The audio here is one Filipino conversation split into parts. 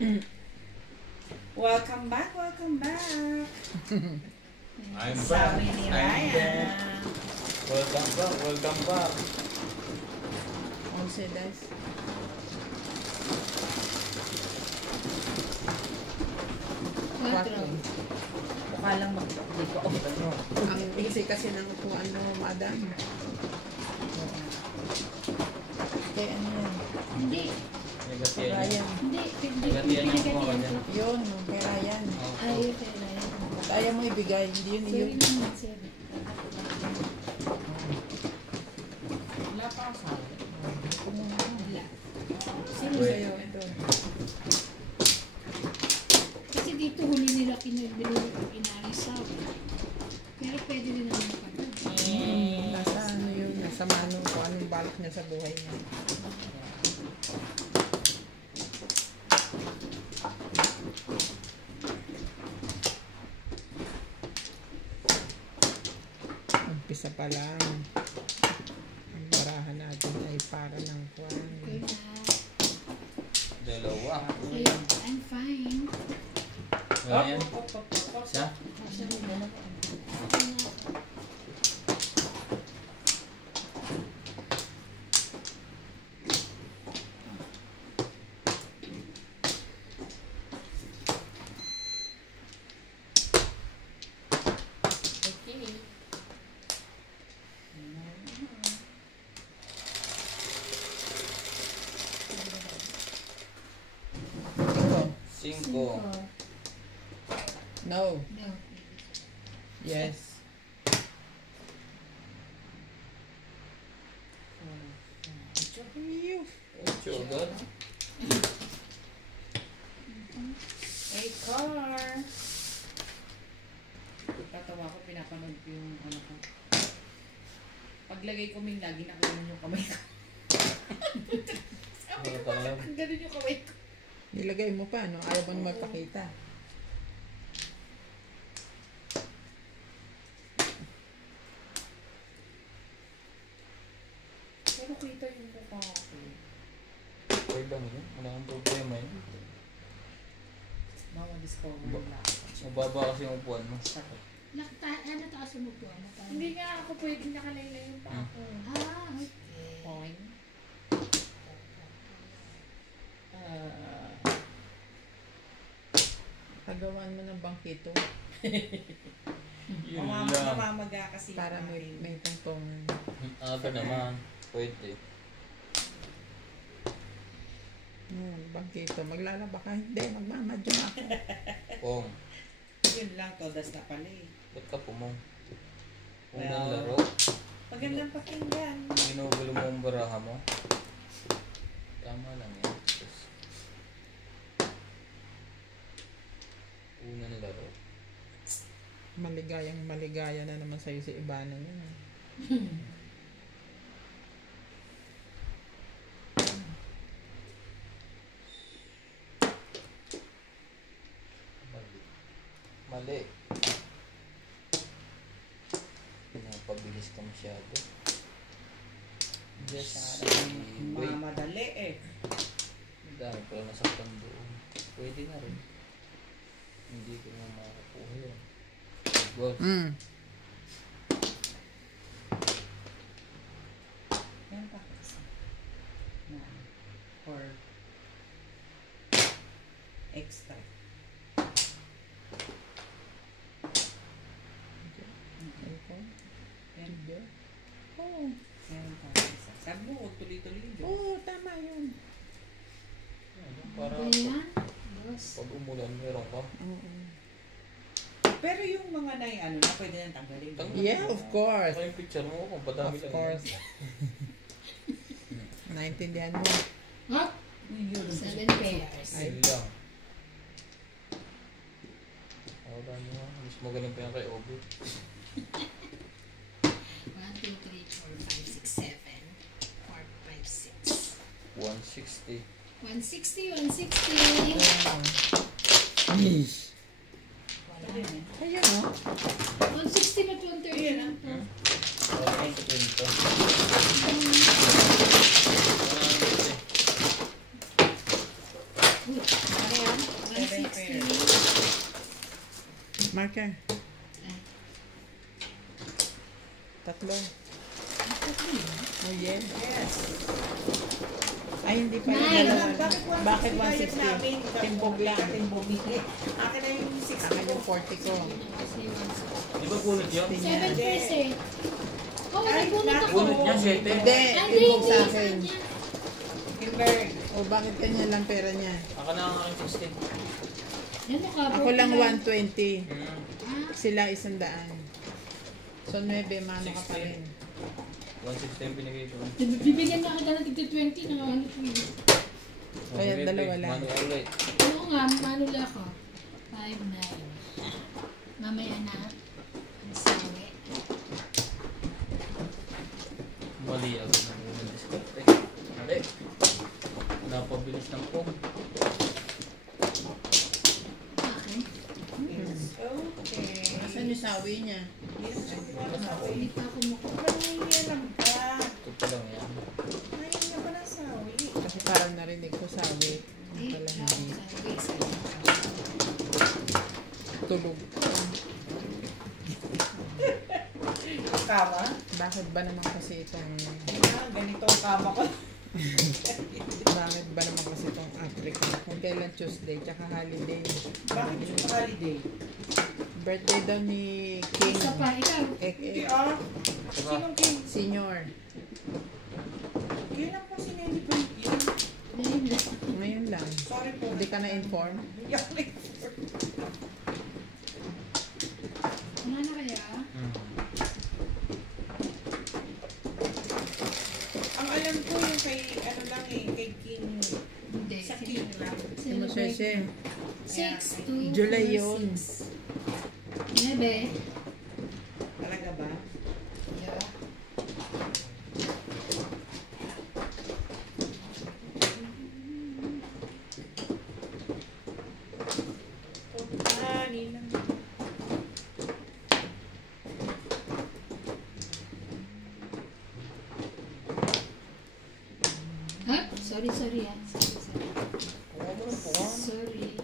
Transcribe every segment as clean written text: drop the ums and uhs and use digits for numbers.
Welcome back, welcome back. I'm back. Sabi ni I'm Ryan. back. Welcome back, welcome back. Also, guys. Mukha lang mag-hindi ko ako ano. Ang easy kasi ng upuan mo, madam. Kaya ano yan? Hindi. Negatiyan. Ryan. Hindi. Negatiyan ang kuha ko dyan. Yun, kay Ryan. Ay, okay na yan. Kaya mo ibigay, hindi yun Sorry yun. naman, sir. Wala pa ako sa Wala. Sino sa'yo ito? Kasi dito huli nila inarisaw. Pero pwede rin naman pagod. Nasa ano yun, nasa manong kung anong balak niya sa buhay niya. Umpisa pa lang. Ang barahan natin ay para ng kwan. Okay na. Dalawa. Okay, I'm fine. Ayan. Siya? Kasi okay na. Okay. Ikaw? 5. No. No. Yes. Ew. 8 agad. Hey, car. Tatawa ko, pinapanood ko yung ano ko. Paglagay ko may lagi na ganun yung kamay ko. Sabi ko, bakit ganun yung kamay ko? Nilagay mo pa, no? Ayaw mo na magpakita. Pero kita yung mukha ko. Okay lang yun. Wala kang problema yun. Mga discover Ba- na. Mababa kasi yung upuan mo. Ano taas mo po? Ano tayo? Hindi nga ako pwede nakalaylay yung pa ako. Ah, okay. Point. Pagawan mo ng bangkito Yun lang. Mamamaga kasi. para may tungtungan. Aga naman. Pwede. Bangkito. Maglalaba ka? Hindi, magmamadyo ako. Pong. Yun lang, todas na pala eh. Ba't ka pumong? Well, Unang laro. Magandang pakinggan. Ginugulo mo ang baraha mo. Tama lang yan. Tapos, unang laro. Maligaya na naman sa'yo si Ivana yun. Mali. Pinapabilis ka masyado. Just wait. Mamadali eh. Dami pala nasaktan doon. Pwede na rin. Hindi ko na makakuha yun. Good. Yan pa kasi. Na. Or extra. Yan. Oo. Yan pa kasi. Sabi mo, huwag tuloy-tuloy yun. Oo, tama yun. Para Okay yan? Boss. pag umulan, meron ka. Oo. Pero yung mga ano na, pwede nang tanggalin. Yeah, of course. Ako yung picture mo kung padami Of lang. course. Naintindihan mo. Hop! Yun. 7 pairs. Ay. Yun lang. Wala nyo. Mas magaling pa yan kay Obi. 1, 2, 3, 4, 5, 6, 7. 4, 5, 6. 160. 160, 160. Yeesh. Wala. Ayun, oh. 160 na 130 Ayun, lang to. Wala sa kwento. Uy, yan? 7 160. Marker. Tatlo. Oh, yes. Yes. Ay, hindi pa Nine. yung dalawa. Bakit Bakit 160 namin? 160? Timbog lang. Timbog. Akin na yung 60 Akin ko. yung 40 ko. Kasi 160. Di ba bunot yun? 7 piece eh. Oh, Ay, nagbunot ako. Bunot niya, 7. Hindi, Hindi, timbog sa hindi. akin. Kanya. Kimber. O, bakit kanya lang pera niya? Ako na ang aking 16. Yan mo ka. Ako lang 120. Ah, Sila 100. So, 9, mano ka pa rin. 160 yung binigay ko. bibigyan na kita ng tigti 20 na ano ko yun. Kaya dalawa lang. Mano ulit. Oo nga, manula ko. 5-9. Mamaya na. Ang sawi. Mali ako na muna diskarte. Mali. Napabilis ng pong. Okay. It's okay. Asan yung sawi niya? Hindi pa ako makuha. Alam ka. Ito pa lang yan. Ayaw na pala sawi. Kasi parang narinig ko sawi. Eh, Pala ako hindi. sawi. Tulog. Kama? Bakit ba naman kasi itong... Ganito ang kama ko. Bakit ba naman kasi itong Africa? Kung kailan Tuesday, tsaka holiday. Bakit yung holiday? Birthday daw ni King. Isa pa, ikaw. Hindi Eh, ah. Sinong king? senior. Kailan po si Nelly pa yun? Dahil na. Ngayon lang. Sorry po. Hindi ka na-inform? Yari. Ano na kaya? Ang alam ko yung kay, ano lang eh, kay King. Hindi. Sa King lang. Ano siya siya? 6, 2, July yun. 9. Talaga ba? Yeah. Nilang. Ah, sorry ah. Sorry. Sorry.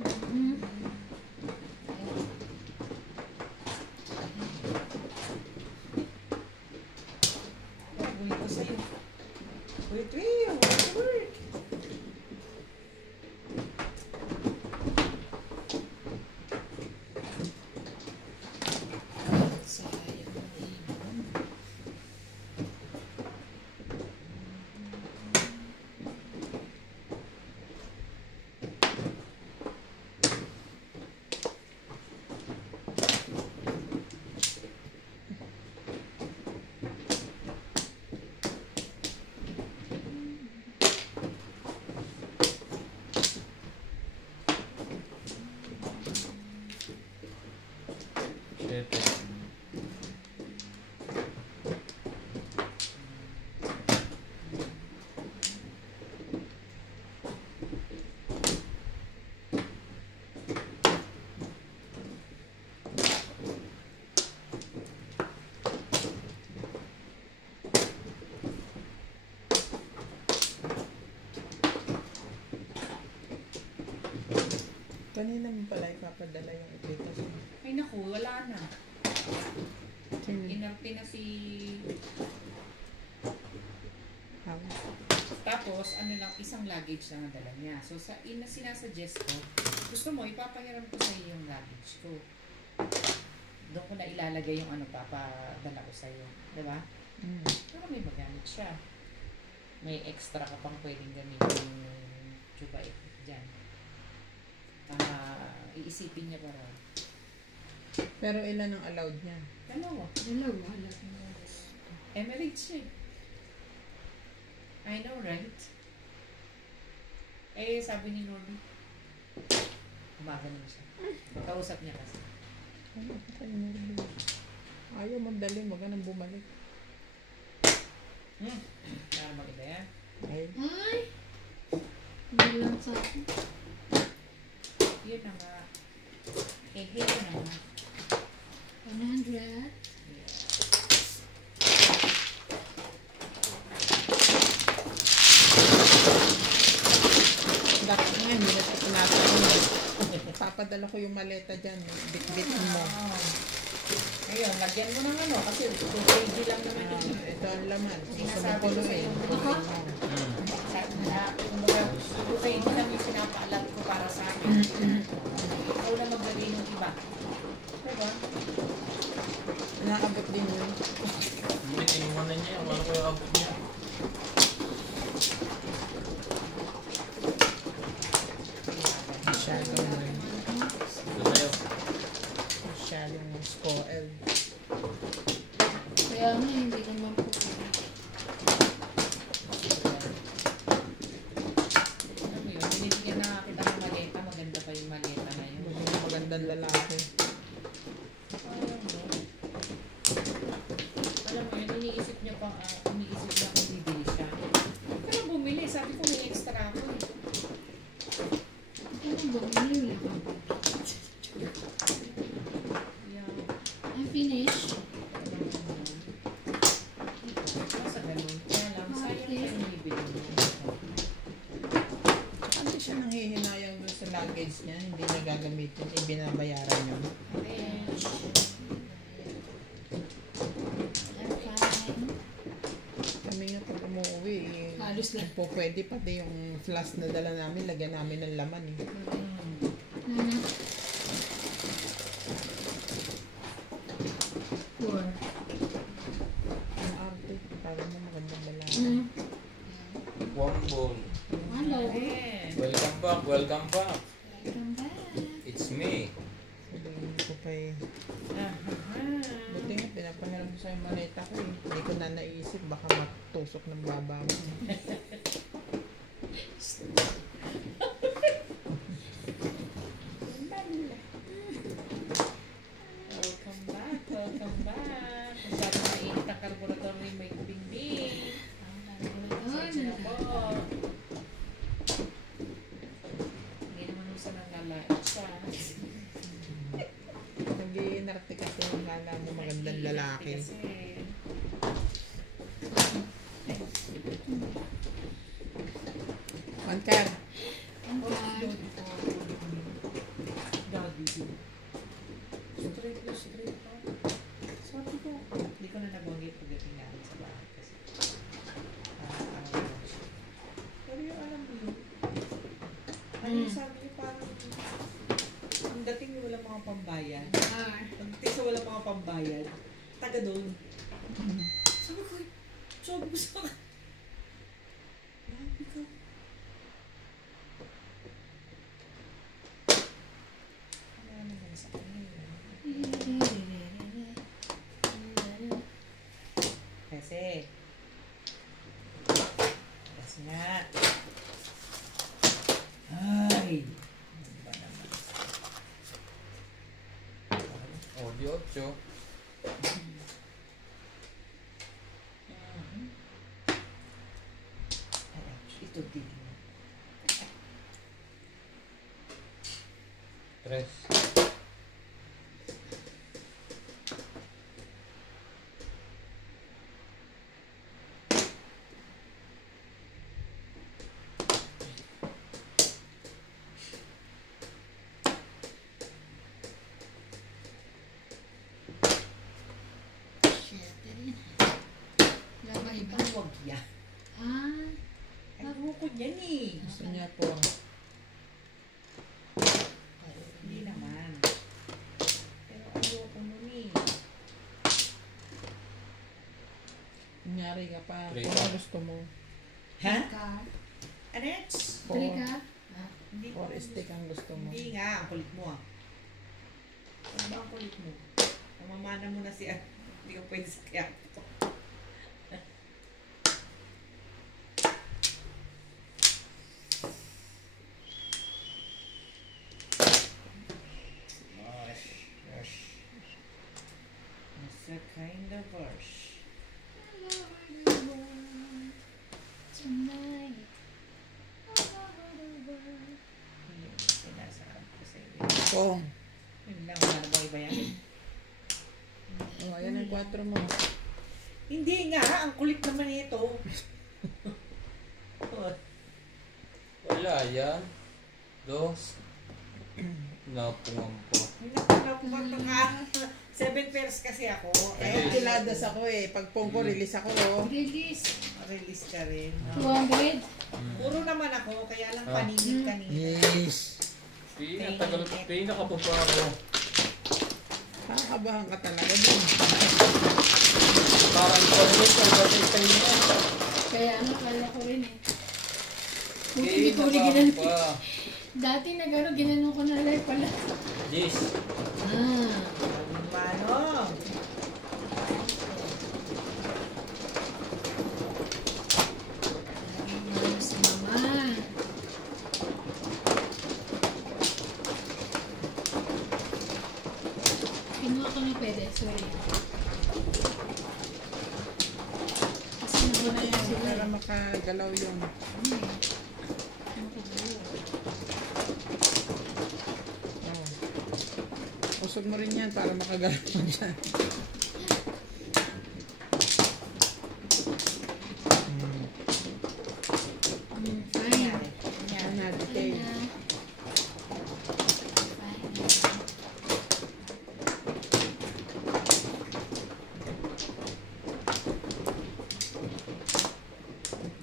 Mhm. Gawin ko sa'yo. Wait, wait. Sayang na iwan. Siyete. Kanina mo pala ipapadala yung application. Ay naku, wala na. Sino? Inarte na si... How? Tapos, ano lang, isang luggage lang ang dala niya. So, sinasuggest ko, gusto mo, ipapahiram ko sa iyo yung luggage ko. Doon ko na ilalagay yung ano, papadala ko sa iyo. Diba? Mm. Para may magamit siya. May extra ka pang pwedeng gamitin yung tuba dyan. Iisipin niya para. Pero ilan ang allowed niya? Dalawa. Dalawa. Emirates siya. I know, right? Eh, sabi ni Norby, umagaling siya. Kausap niya kasi. Ano pa kayo narinig? Ayaw magdali, wag ka nang bumalik. Para mag-iba yan. Ay, Ay! Hindi lang sa akin. Yun na nga. Eh, yun na nga. Ano Ipadala ko yung maleta dyan. Bit-bitin mo. Ayun, lagyan mo ng ano, kasi 2 kg lang naman yung Ito ang laman. sinasabi ko sa'yo. Kuluin mo. Kumbaga, 2 kg lang yung sinapaalam ko para sa akin. Ikaw na maglagay ng iba. Diba? Naabot din yun. Hindi, iniwanan niya. Wala ko yung abot niya. Masyadong Ito sa'yo. masyadong spoiled. Kaya nga, hindi naman po. Alam mo yun, binibigyan na kita ng maleta. Maganda pa yung maleta na yun. Magandang lalaki. Alam mo yun, iniisip niya pa, iniisip niya kung bibili siya. Pero bumili, sabi ko may extra ako eh. Ano ba? Wala ka ba? Yeah. I'm finished. Sa ganun. Kaya lang, sayang pa yung bibili mo. Hindi siya nanghihinayang doon sa luggage niya. Hindi niya gagamitin. Ibinabayaran niyo. I'm fine. Kami nga pag umuwi, Halos lang. po pwede pati yung flask na dala namin, lagyan namin ng laman eh. Nana. 4. Ang arte, parang mo magandang lalaki. Ano? One bowl. Hello. Welcome back, welcome back. Welcome back. It's me. Sabihin ko pa eh. Buti nga, pinapahiram ko sa yung maleta ko eh. Hindi ko na naisip, baka matusok ng baba mo. Welcome back, welcome back. Kung saan mainit ang carburetor ni Mike Bingbing. Sensya na po. Hindi naman mo sa nangalait siya. Nag-iinarte kasi yung lala mo magandang lalaki. Kasi, Mankar, Daddy. Straight na straight pa. Sabi ko, hindi ko na nabanggit pagdating namin sa bahay kasi. Pero yung alam mo yun, ano sabi niyo parang ang dating wala mga pambayad. Pagdating sa wala mga pambayad, taga doon. Sabi ko sa akin, grabe ka. Ano naman sa kanila? Kasi nga. Ay! Ano ba naman? Audio 8. Ito din. 3. Iba. Ang wag yan. Ah, Ay, bukod yan eh. gusto niya po. Hindi naman. Pero ayoko nun eh. Kunyari ka pa, Three kung ka. ano gusto mo. Ha? car. Anets? 3 ka? Hindi Or stick ang gusto mo. Hindi nga, ang kulit mo ah. Ano ba ang kulit mo? Namamana mo na siya. Hindi ko pwede sa kaya. It's a kind of harsh. Tonight. Yun, sinasabi ko sa iyo. Kung, Yun lang, wala na ba iba yan? oh, ayan ang 4 mo. Hindi nga, ang kulit naman ito. Wala yan. 2. Napungan pa. Napunga 7 pairs kasi ako. Eh, kiladas ako eh. Pag pong ko, release ako. Oh. Release. Release ka rin. 200. Puro naman ako, kaya lang Ah. paningin kanina. Yes. Pinakapag pa ako. Kakabahan ka talaga din. Parang toilet ko kasi tayo niya. Kaya ano, kaya ko rin eh. Buti hindi ko ulit ginanong. pa. Dati nag-ano, ginanong ko na live pala. This. Ah. Mano? Ano si mama. Kinuha ko na pwede, sorry. Kasi Ito na naman yan sila. para makagalaw yung... Oh. Usog mo rin yan para makagalaw mo dyan. Fine. Yan na, Fine detail. na. Fine.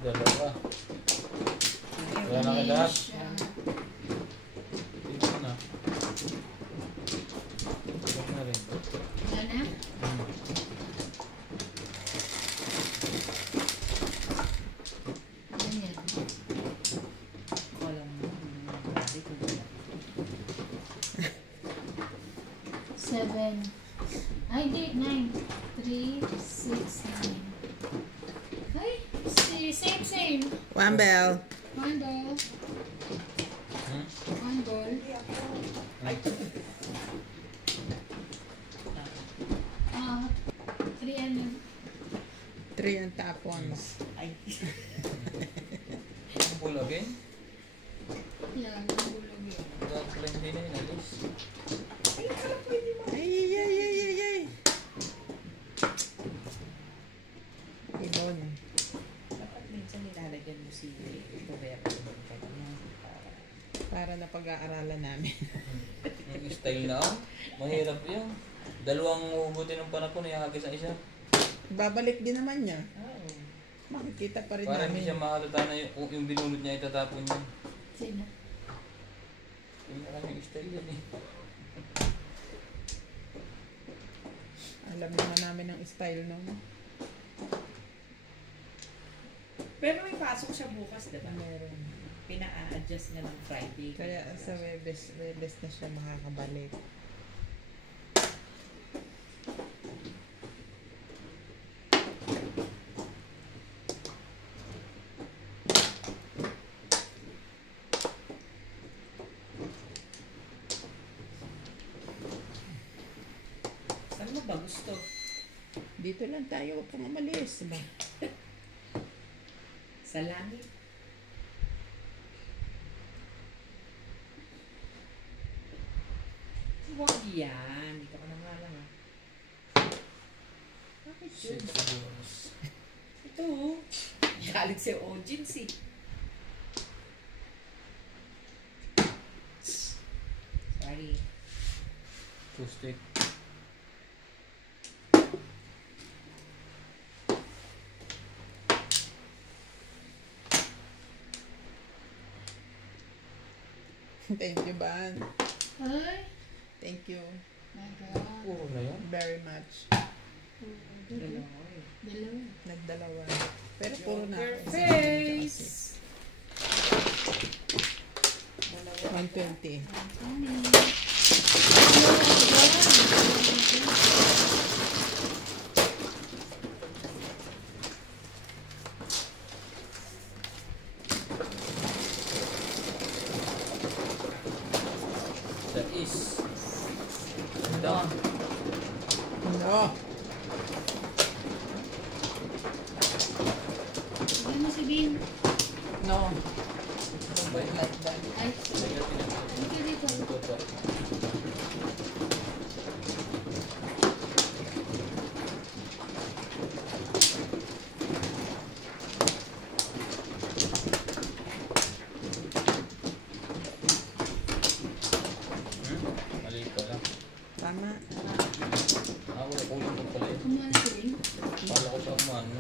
Dalawa. Wala na kayo lahat. Siya. Tingnan na. Tingnan na rin. Wala na? Ano yan? Alam mo. Dati ko wala. 7. Ay, di. 9. 3, 6, 9. Ay, same. One bell. One ball. Hmm? One ball. Ah, 3 ano? 3 ang top ones. Ay. Ang bulagin. Yan, nabulog yun. Dapat pala hindi na inalis. Ay. Ibon. Dapat minsan nilalagyan mo si Roberto. Para na pag-aaralan namin. Yung style na mahirap yun. Dalawang hugutin ng panapon, ihagis ang isa. Babalik din naman niya. Oo. Makikita pa rin Para hindi namin. siya mahalata na yung binunod niya itatapon niya. Sino? Yung alam yung style yan eh. Alam naman namin ang style nung Pero may pasok siya bukas, diba? meron. Pina-adjust niya ng Friday. Kaya sa Webes na siya makakabalik. Saan mo ba gusto? Dito lang tayo, huwag kang umalis. Ba? Sa langit? Huwag yan. Dito ka na nga lang ah. Bakit yun? Shit, siguro. Ito oh. Galit si Ojins eh. Sorry. Two stick. Thank you, Ban. Ay, Thank you my God. Puro na yan. very much. Dalawa eh. Dalawa. Nagdalawa. Pero puro na Your ako. face! 120. That is. Down. No. Ano mo si Bin? No. Don't work like that. Ay, dito dito. Ito to. Ah, wala kulang ko pala yun. Kumuha na ko rin. Kala ko sa umano.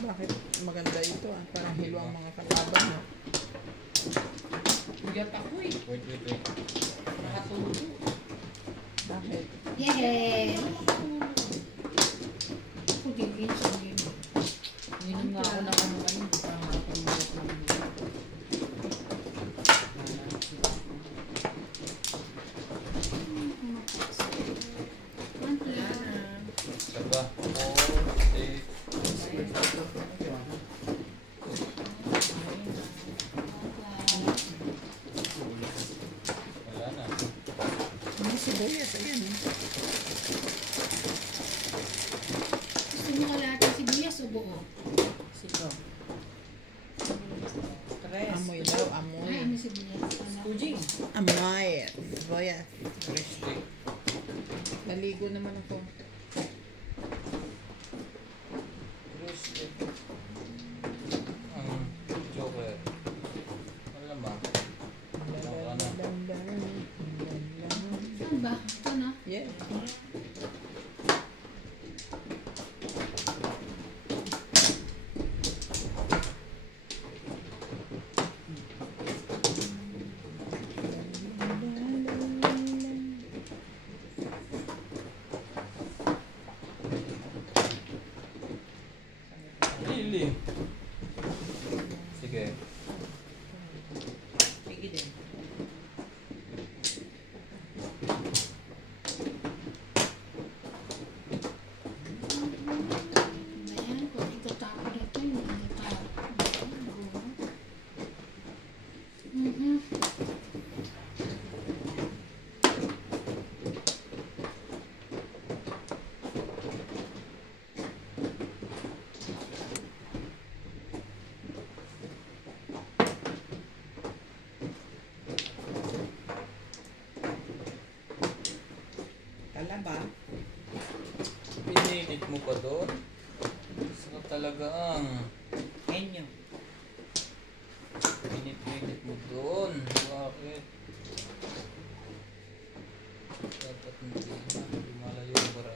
Bakit maganda ito ah? Parang hilo ang mga kalaban no? Bigat ako eh. Wait. Nakatulog. Bakit? Yay! Ako din yun sa amin. Minom nga ako ng ano ngayon. Parang nakatulog ako. Saba. 4, 6. Wala na. May sibuyas, ayan eh. Gusto mo lahat ng sibuyas o buo? Sino? Tres. Amoy daw, Ay, amoy. ano sibuyas? Ano? Kujing. Amoy. Sibuyas. Crispy. Naligo naman ako. Crispy. Ang joker. Wala ba? Saan ba? Ito na. Yeah. Really? Sige. Sige din. Ayan, kung itatapon na ito, hindi itatapon. Talaba. Pinilit mo pa doon? Sarap talaga ang Enyo. pinipilit mo doon. Bakit? Dapat hindi malayo ang bara.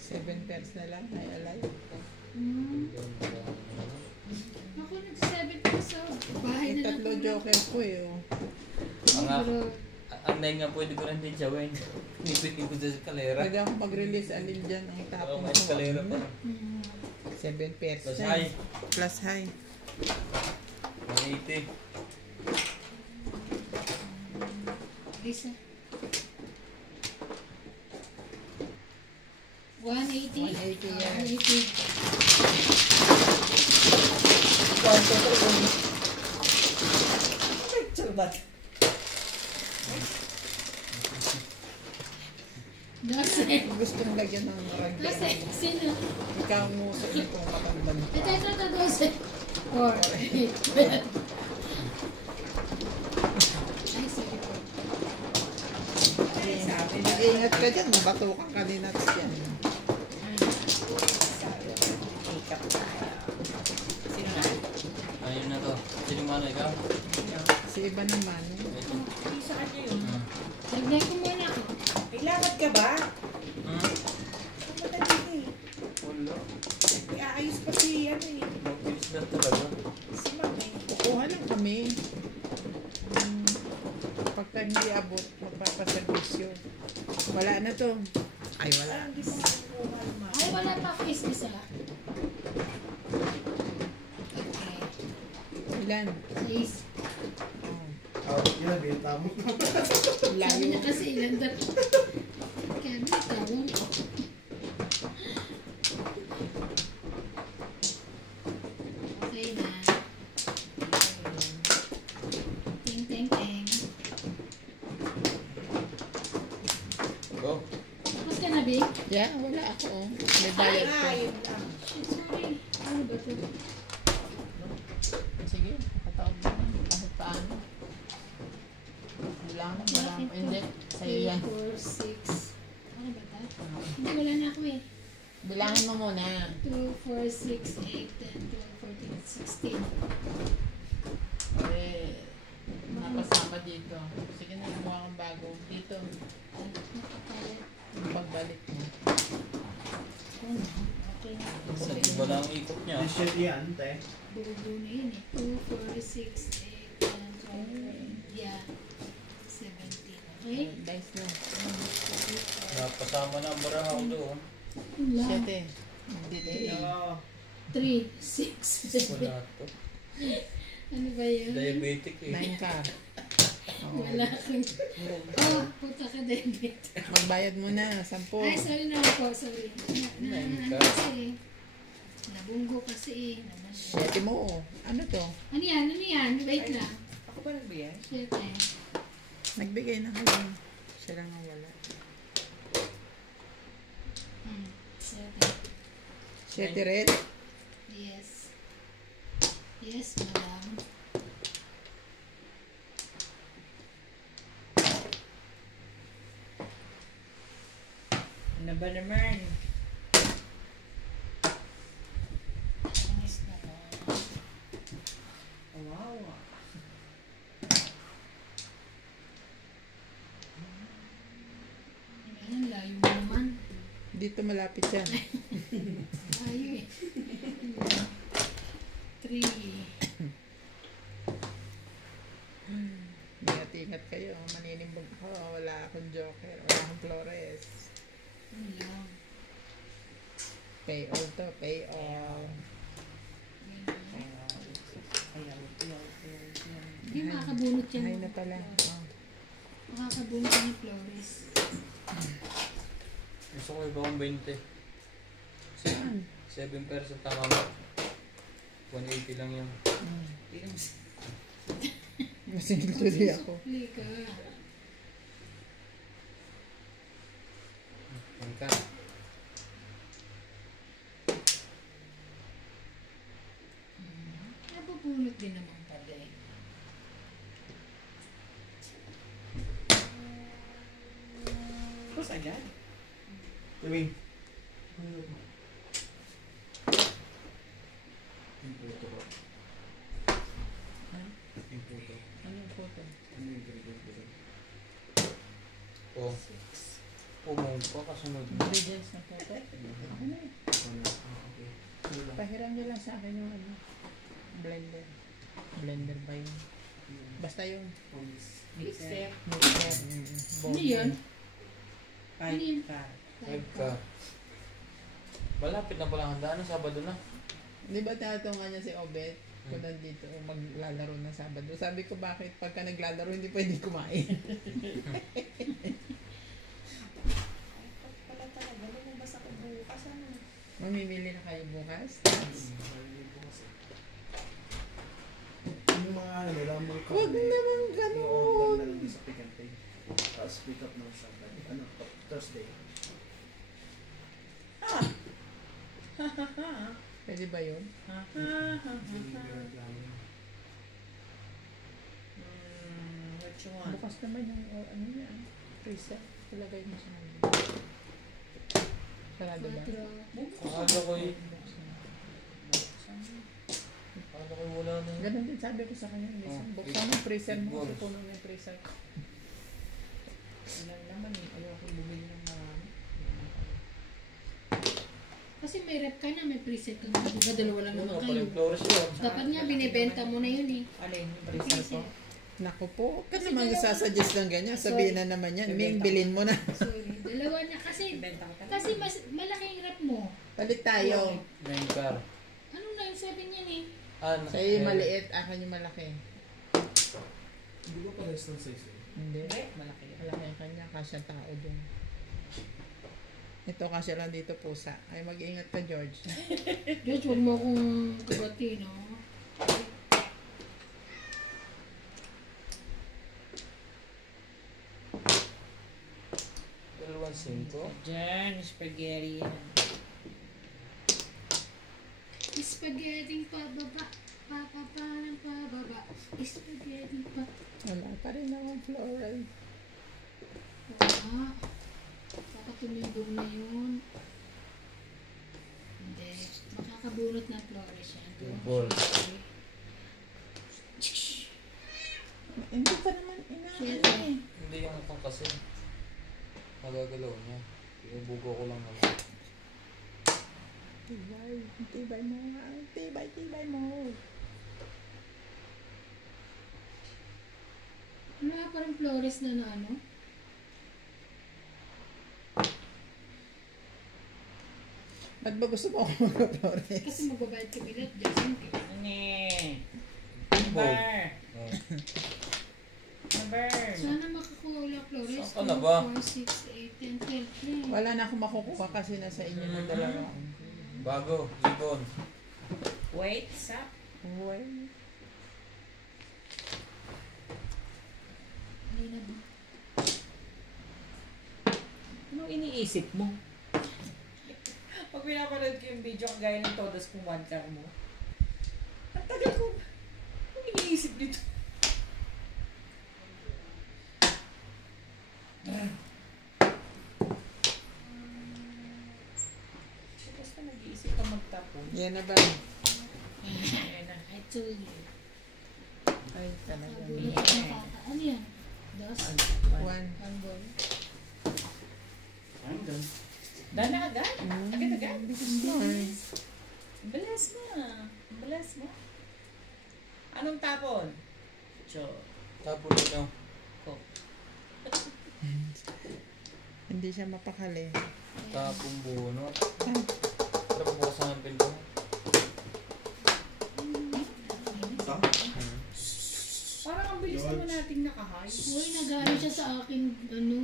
$7 na lang. Ay, alay. Ako nag-7 pesos. Bahay May na lang. tatlo joker ko eh. Oh. Ang nai nga pwede ko rin din gawin. Nipit ko sa eskalera. Pwede ako mag-release alin dyan ang Pero tapong may ko. eskalera pa. $7. Plus high. Plus high. 180. Isa. 180. 180 yan. 180. Salbat. Kasi, Gustong lagyan ng kasi, ragyan. sino? Ikaw ang muso nitong matandang Ito, 12. 4, 8, 12. Ay, sorry po. Sabi na. Ingat ka dyan, mabatukan ka ni Nats yan. Makeup tayo. Sino na? Ayun na to. Sino man ikaw? Si iba naman. Ito. Sa kanya yun. Lagyan ko muna ako. May lakad ka ba? Hmm? Pumunta dito eh. Wala. Iayos pa si ano eh. Mabilis na talaga. Si Ma'am eh. Kukuha lang kami. Pagka hindi abot, magpapaservisyo. Wala na to. Ay, wala. Hindi pa makukuha Ma'am. Ay, wala pa ako isa. Okay. Ilan? 6. Oh. Yan, benta mo. Sabi Layo. niya kasi ilan daw. Kaya may tawang ko. Okay na. Ting, ting, ting. Go. Tapos ka na, Big? Yeah, wala ako. May bayad ko. Yun lang. Shit, sorry. Ano ba ito? Sige, nakataob mo na. Kahit paano. Wala na, wala pa. Hindi, sa'yo 3, yan. 4, 6. Ano ba ito? Hindi, wala na ako eh. Bilangin mo muna. 2, 4, 6, 8, 10, 12, 14, 16. Eh, napasama dito. Sige na, gumawa kang bago. Dito, Nakapalit. yung pagbalik mo. Ano? Okay na. Sa iba lang ang ikot niya. T-shirt yan, te. Buo na yun eh. 2, 4, 6, 8, 10, 12, yeah. 17. Okay? Dice mo. Napasama na ang barahaw doon. Wala. 7. Dito. Oo. 3, 6, 7. Wala to. Ano ba yun? Diabetic eh. 9 ka. Oo. Wala kang... Oh, puta ka, David. Magbayad mo na, 10. Ay, sorry na po, sorry. Ano kasi, nabunggo kasi eh. Naman. 7 mo. Ano to? Ano yan? Ano yan? Wait lang. Ako ba nagbigay? Shit eh. Nagbigay na kayo. Siya lang ang wala. Shit eh. 7 red. Yes. Yes, madam. Ano ba naman? Yes, madam. Wow. Ayan, layo mo naman. Dito malapit yan. Layo eh. 3. Ingat-ingat kayo. Maninimbog ko. Wala akong joker. Wala akong Flores. Ano lang. Pay all to. Pay all. Ayaw. Hindi makakabunot yan. Ay na pala. Oh. Makakabunot yan ni Flores. Gusto ko ibang 20. Saan? 7% tama mo. 180 lang yung Tingnan mo si... Masingil tuloy ako. Sukli ka. pangka. Nabubunot din naman pala eh. Tapos agad. Tuming. Ano yung photo? Oh. Pumunta pa kasunod mo. Ingredients na photo? Ako na eh. Pahiram nyo lang sa akin yung ano. Blender. Blender ba yun? Basta yung Mixer. mixer. Ano yun? Pipe ka. 5 ka. Malapit na pala ang handaan. Sabado na. Di ba tinatungan niya si Obet? Kung nandito maglalaro na Sabado. Sabi ko bakit pagka naglalaro hindi pwede kumain. Pala talaga. Lumabas ako bukas. Ano? Mamimili na kayo bukas? Yung mga ano lang, mga Huwag naman i-order ganun. na lang sa pick and pay. Tapos pick up ng Saturday. Ano, Thursday. Pwede ba yun? What you want? Bukas naman yung ano niya. Freezer. Ilagay mo sa mga. Sarado ba? 4. Akala ko eh. Akala ko wala na yun. Ganun din sabi ko sa kanya. Listen, Oh, buksan mo yung freezer mo kasi bonus. puno na yung freezer ko. Ilan naman eh. Ayoko bumili ng marami. Kasi may rep ka na, may preset ka na. Diba dalawa lang Ano naman pala kayo? yung Flores yun? Dapat nga binibenta mo na yun eh. Alin yung freezer ko? Naku po, huwag ka Kasi naman dalawa- sasuggest ng ganyan. Sabihin na naman yan. Ming, bilhin mo na. Sorry. Dalawa na kasi. Ibenta ko talaga. Kasi mas malaking rep mo. Palit tayo. 9 car. Ano na yung 7 yan eh? Sa'yo yung maliit, akin yung malaki. Hindi ko parehas ng size eh. Hindi. Hindi, malaki yan. Malaki yung kanya, kasya tao dun. Ito kasya lang dito pusa. Ay mag-ingat ka George. George, huwag mo akong kubati, no? Dalawang 5. Diyan, spaghetti yan. Spaghetti pababa. Pababa ng pababa. Spaghetti pa. Wala pa rin akong floral. Wala. Baka tumindog na yun. Hindi. Makakabunot ng flores yan. Pimple. Hindi pa naman inaano Shit. eh. Hindi yung mukhang kasi. Nagagalaw niya. Inubugo ko lang naman. Tibay. Tibay mo nga. Tibay mo. Wala pa rin flores na ano. Ba't ba gusto mo ako mag-flores? Kasi magbabayad kami lahat dyan. Siyempre. Ano? Pimple. Number. Oh. Number. Sana makakuha flores. Saan ka na ba? 4, 6, 8, 10, 12. Wala na akong makukuha kasi nasa inyo na dalawa. Bago. Libon. Wait, stop. Well, Hindi na ba? Anong iniisip mo? Pag pinapanood ko yung video, ang gaya ng todos pumantar mo. Ang tagal ko. Anong iniisip dito? Basta nag-iisip ka magtapon. yan na ba? Ayan na. I told you. Ay, talaga. Kabunot ng pata. Ano yan? Dos? One. One ball? I'm done. Dana agad? Agad-agad? Bilis mo eh. Bilis na. Bilis mo. Anong tapon? Cho. Tapon nyo. Ko. Hindi siya mapakali. Tapon bunot. Ah, Tara bukasan ang pinto. Sa? Parang ang bilis naman nating nakahay. Uy, nagalit siya sa akin, ano,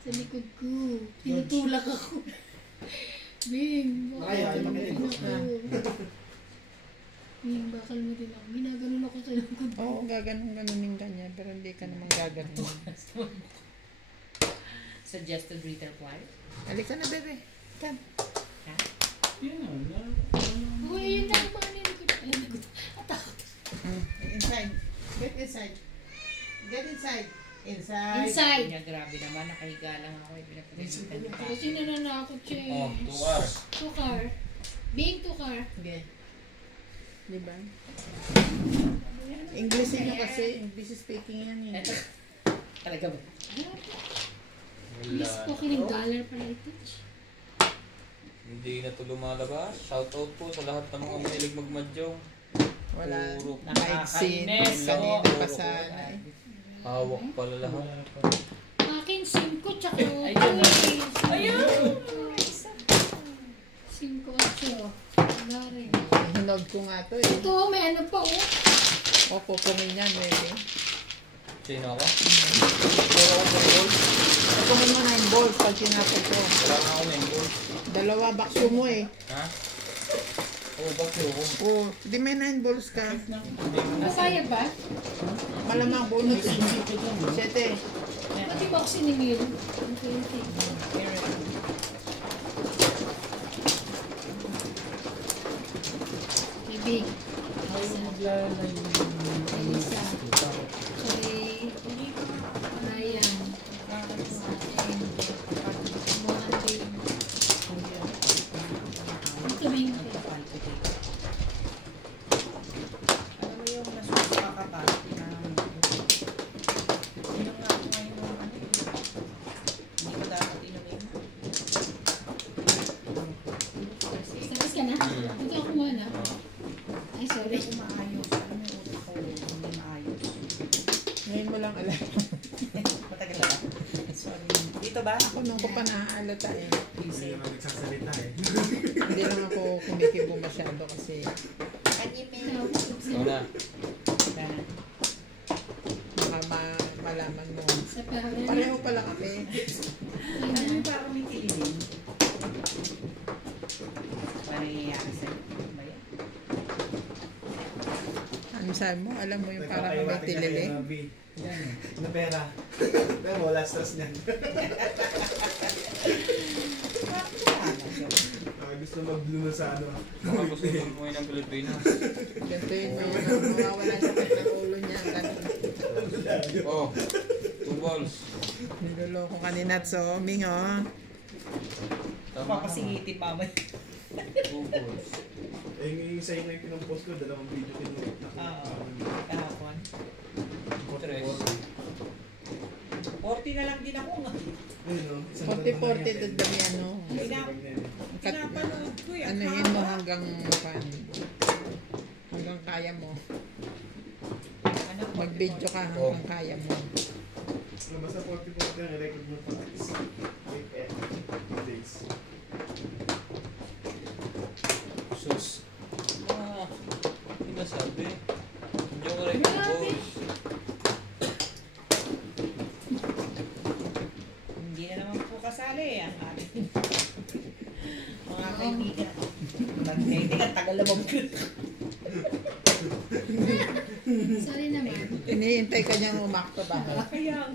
sa likod ko. Tinutulak ako. Bing, Ay, ay, bakal mo makinig. din ako. Bing, bakal mo din ako. Ginaganon ako sa likod ko. Oo, gaganon-ganonin ka niya, pero hindi ka naman gaganon. Suggested reply? Halika na, bebe. Kan. Yan. Uy, yun na yung mga nilikod. Ay, likod. Atakot. Inside. Get inside. Get inside. Inside. Inside. Niya, grabe naman. Nakahiga lang ako. Pinapagalitan niya pa. Kasi nananakot siya eh. Oh, tuwar. Tukar. Bing, tukar. Okay. Diba? English niyo kasi. English speaking yan eh. Eto. Talaga ba? Miss ko Wala. $1 pala ito. Hindi na ito lumalabas. Shoutout po sa lahat ng mga mahilig magmadyong. Wala. Puro Naka-exit. Nakakainis, Kanina oo. pa sana eh. hawak pala lahat. Akin, SIM ko, tsaka Ayun. Ayun! SIM ko, tsaka. Wala rin. Hinog ko nga to eh. Ito, may ano pa oh. O, kukunin yan, bebe. Sino ako? Puro ako sa gold. Kukunin mo 9 balls pag tinapos ko. Wala na ako na yung gold. 2 bakso mo eh. Ha? Oo, bakit ako? O, di may 9 balls ka. Masaya ba? Malamang bonus. 7. Pati ba ako siningil? Okay. Big. Elisa. Sorry. Ryan. Monday. Ito ba yung Alam mo yung nasusuka ka pa na yun nga ako ngayon ng ano hindi ko dapat inumin. Tapos ka na? Ito ako muna. Ay, sorry. Hindi ko maayos. Alam mo yung utak ko hindi maayos. Ngayon mo lang alam. Matagal na ba? Sorry. Dito ba? Ako nung ko pa naaalata eh. Hindi naman nagsasalita eh. Hindi lang ako kumikibo masyado kasi Ikaw na. baka malaman mo. Sa parang. Pareho pala kami. Ano yung parang may kilinin? Parang nangyayari sa'yo. Ano ba yan? Ano sabi mo, alam mo yung parang may Nagpapaiwati niya tilili. kay Mabi. Na pera. Pero wala stress niyan. Gusto mag-blue sa ano. Baka gusto kong umuwi ng Pilipinas. Ganito yun yung mawawala sa sakit ng ulo niya. Oh, 2 balls. Niloloko ka ni Natso, Ming, oh. Tama Papasingitin mamay. 2 balls. Eh, yung isa yung pinampost ko, dalawang video kinuha. Kahapon. 3. 40 na lang din ako nga. 40-40 to dami ano. Pinapanood ko yan. Ano yun mo hanggang kaya mo. Mag-video ka hanggang kaya mo. Basta 40-40 ang record mo pa. 8 days. Sus. Hindi nasabi. Hindi ako record balls. Hindi na naman po kasali ang ating mga kaibigan. Kaibigan, tagal na mag-good. Sorry naman. Iniintay ka niyang umakto ba? Kaya,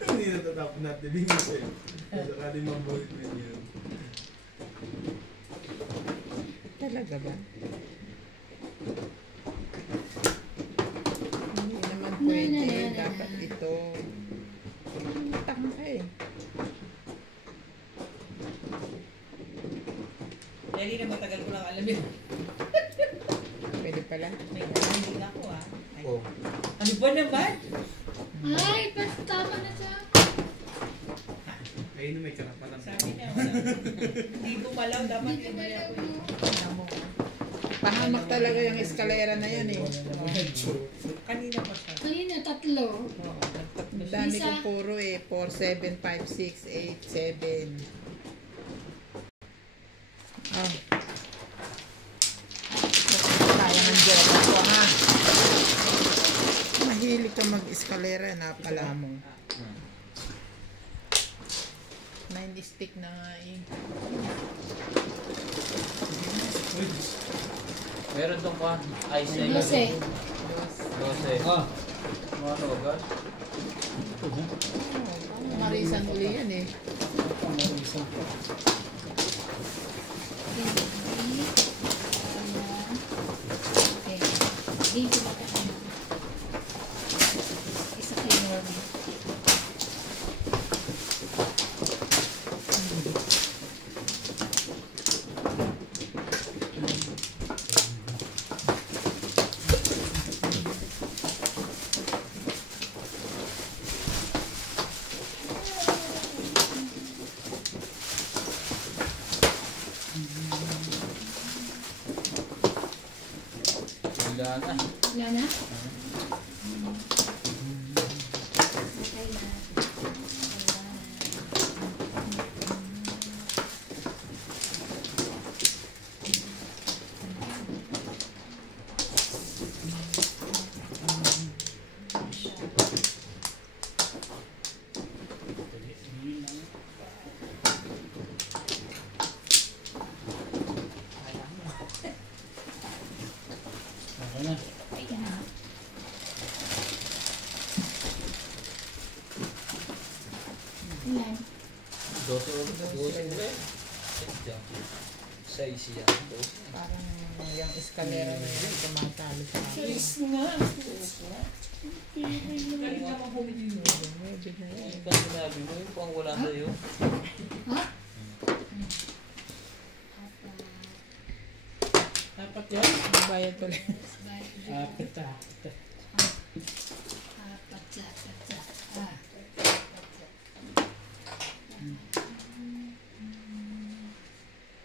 Hindi natatapon natin. Bingos eh. Saka din mga boyfriend yun. Talaga ba? Hindi naman pwede. Dapat ito. Utang ka eh. dahil na matagal ko lang alam yun. Pwede pala. May hindi ako ah. Ay, Oh. ano ba naman? Ay, basta tama na siya. Kayo na may karapatan. Sabi niya, wala. Hindi bumalaw, dapat Hindi yung ka maya ko mo. yung Pahamak talaga yung eskalera na yan eh. kanina pa siya. Kanina, 3. Oo, nagtatlo Ang siya. dami Isa. kong puro eh. 4, 7, 5, 6, 8, 7. Ah. Kaya ng jowa ko ha. Mahilig ka mag-eskalera na pala mo. 90 stick na nga eh. Meron tong kan. Ice na 12. 12. Ah. Ano agad? Marisan uli yan eh. Okay. Dito ba ka? Isa kay Norby. Wala na. Wala na? Okay na. Ako na. Ilan? 12 ulit. Sa isi yan. 12. Parang yung eskalera na yun. Tumatalo sa akin. Bilis nga. Galing naman bumili yun. Medyo na yun. Yung kan sinabi mo, yung pang wala sa'yo. Ha? Dapat yan. Bayad pala. Apat ah.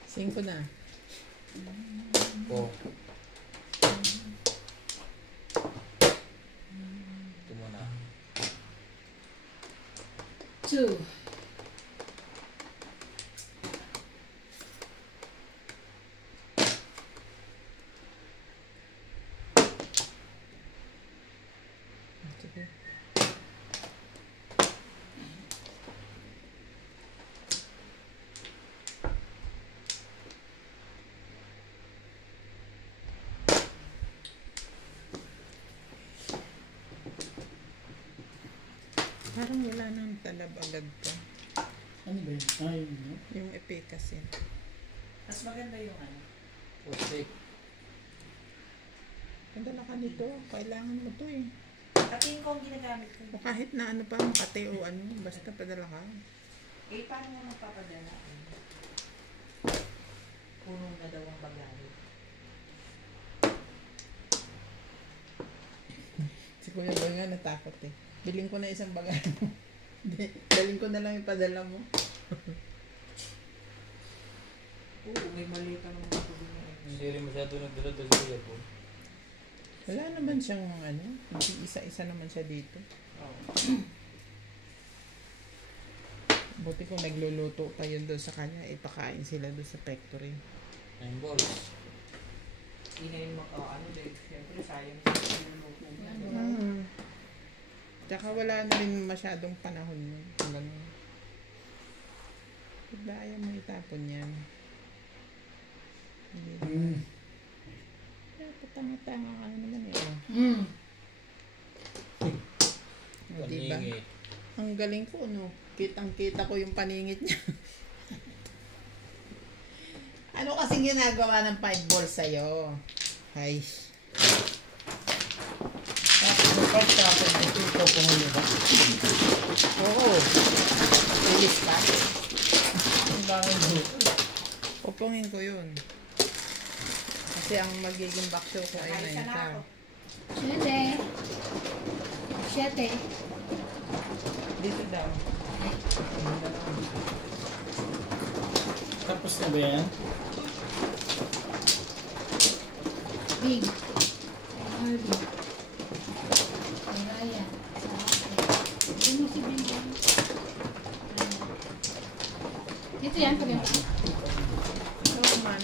Singko na. Oh. Ito muna. 2. Sige. Malalab agad ka. Ano ba yun? Ay, no? Yung efficacy. Mas maganda yung ano. Pusik. Ganda na ka nito. Kailangan mo to eh. Pati ko ang ginagamit ko. O kahit na ano pa, makate o ano, basta padala ka. Eh, paano mo magpapadala? Puno na daw ang bagay. Si Kuya Boy nga natakot eh. Biling ko na isang bagay mo. Daling ko na lang yung padala mo. Oo, may mali ka naman ako din. Hindi rin masyado nagdala-dala sa kuya po. Wala naman siyang ano, isa-isa naman siya dito. Oo. Buti ko nagluluto pa yun doon sa kanya, ipakain sila doon sa factory. 9 balls. Hindi na yun ano din. Siyempre, sayang yung niluluto mo. Tsaka wala na rin masyadong panahon nun. Ganun. Diba ayaw mo itapon yan? Hindi naman. Patanga-tanga ka na naman eh. Oh. O, diba? Paningit. Ang galing ko, no? Kitang-kita ko yung paningit niya. Ano kasing ginagawa ng 5 balls sa'yo? Ay. Tapos ito po ngayon ba? Oo. Bilis pa. Ang dami po. Pupungin ko yun. Kasi ang magiging back show ko ay Ayos na 9 ka. ako. 7. Dito daw. Tapos na ba yan? Big. Harvey. Ryan. Ano si Big? Dito yan, pag yan. Oo man.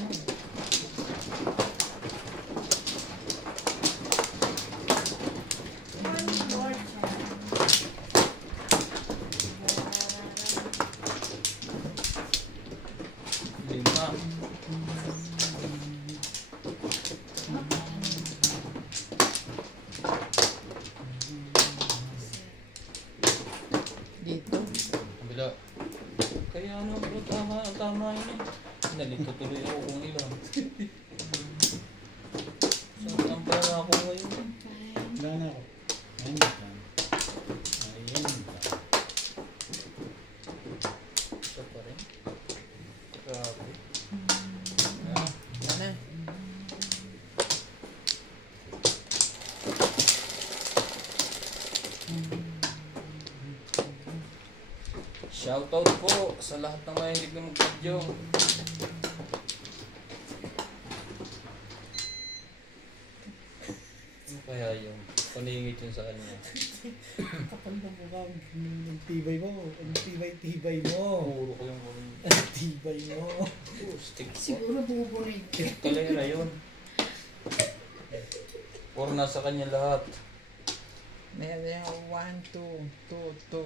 Lima. Dito. Bila. Kaya ano bro, tama yun eh. Nalito tuloy ako kung ilan. Saan ang pera ako ngayon? Gana ako. Ayan ba? Ayan ba? Isa pa rin. Grabe. Ano? Shoutout po sa lahat ng mahilig na mag-video. Ano kaya yung paningit yun sa kanya? Kapal na mukha. Ang tibay mo. Ang tibay mo. Puro ko yung Ang tibay mo. stick po. Siguro bubunin. Kalera yun. Puro nasa kanya lahat. Meron yung 1, 2, 2, 2,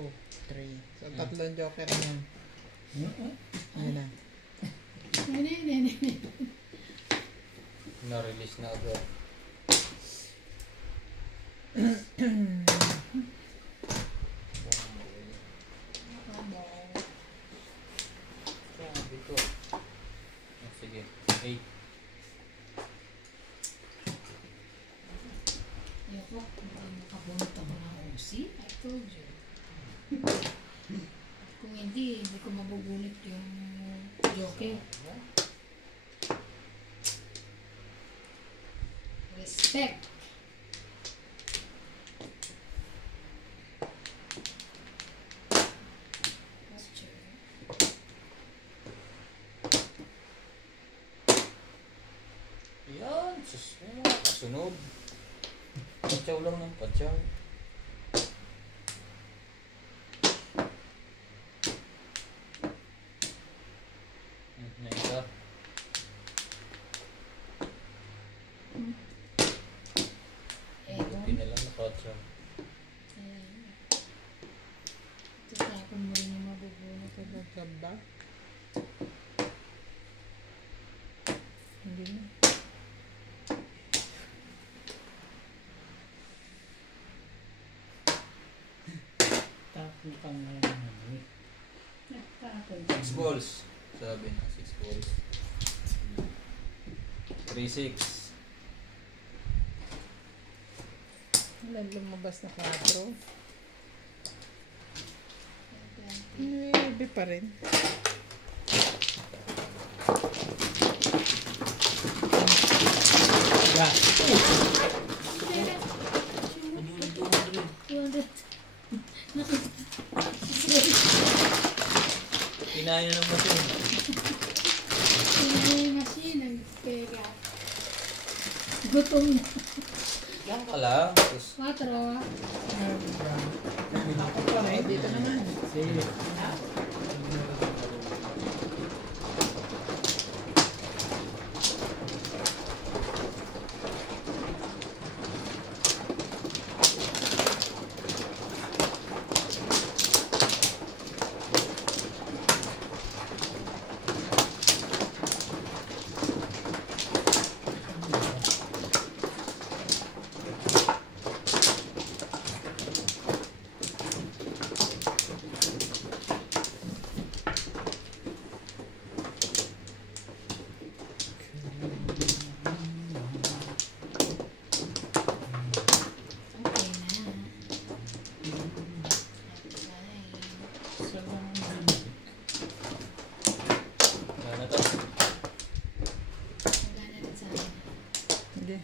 3. So, tatlong joker niya. Yun na. Na-release na agad. Sabi ko. Sige. 8. Ayoko. Makabunot ako ng OC. I told you. Kung hindi ko mabubunot yung joker. Respect. Posture. Yan. Sus. Yung mga kasunod. Patsaw lang ng patsaw. Na isa. Buti na lang nakatsaw. Ayan. Tatapon mo rin yung mabubunot. Talaga ba? Hindi na. Tapos ka nga naman. 6 balls. Sabi na, 6 balls. 3-6. Walang lumabas na 4. Maybe pa rin. Yeah. 200. Kinaya ng machine. Pinay machine ang pera. Gutom na. Yan ka lang. Tapos, 4. Ay, dito naman. Sige. Okay na. wala na to. Magana rin sa akin. Hindi.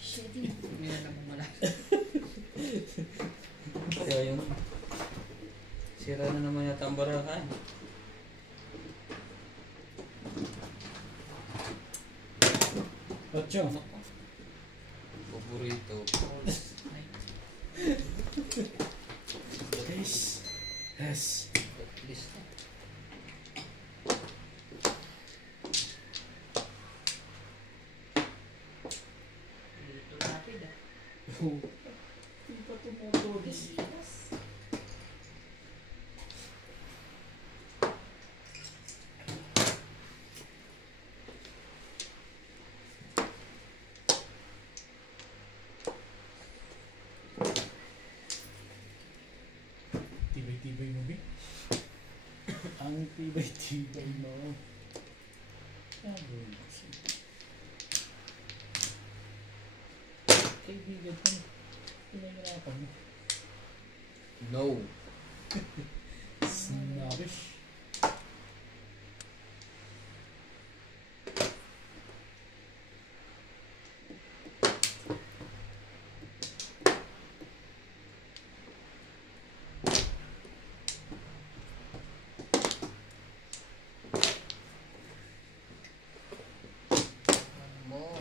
Shit. Hindi na naman wala. Kaya yung sira na naman yata ang baraka. Ocho. Paborito. Yes. Yes. At least. Dito rapid ah. Hindi pa tumutulis. Tibay-tibay mo, Bi. Ang tibay-tibay mo. Gagawin ko siya. Kaibigan ko. Pinahirapan mo. No. Snobbish. Ano mo?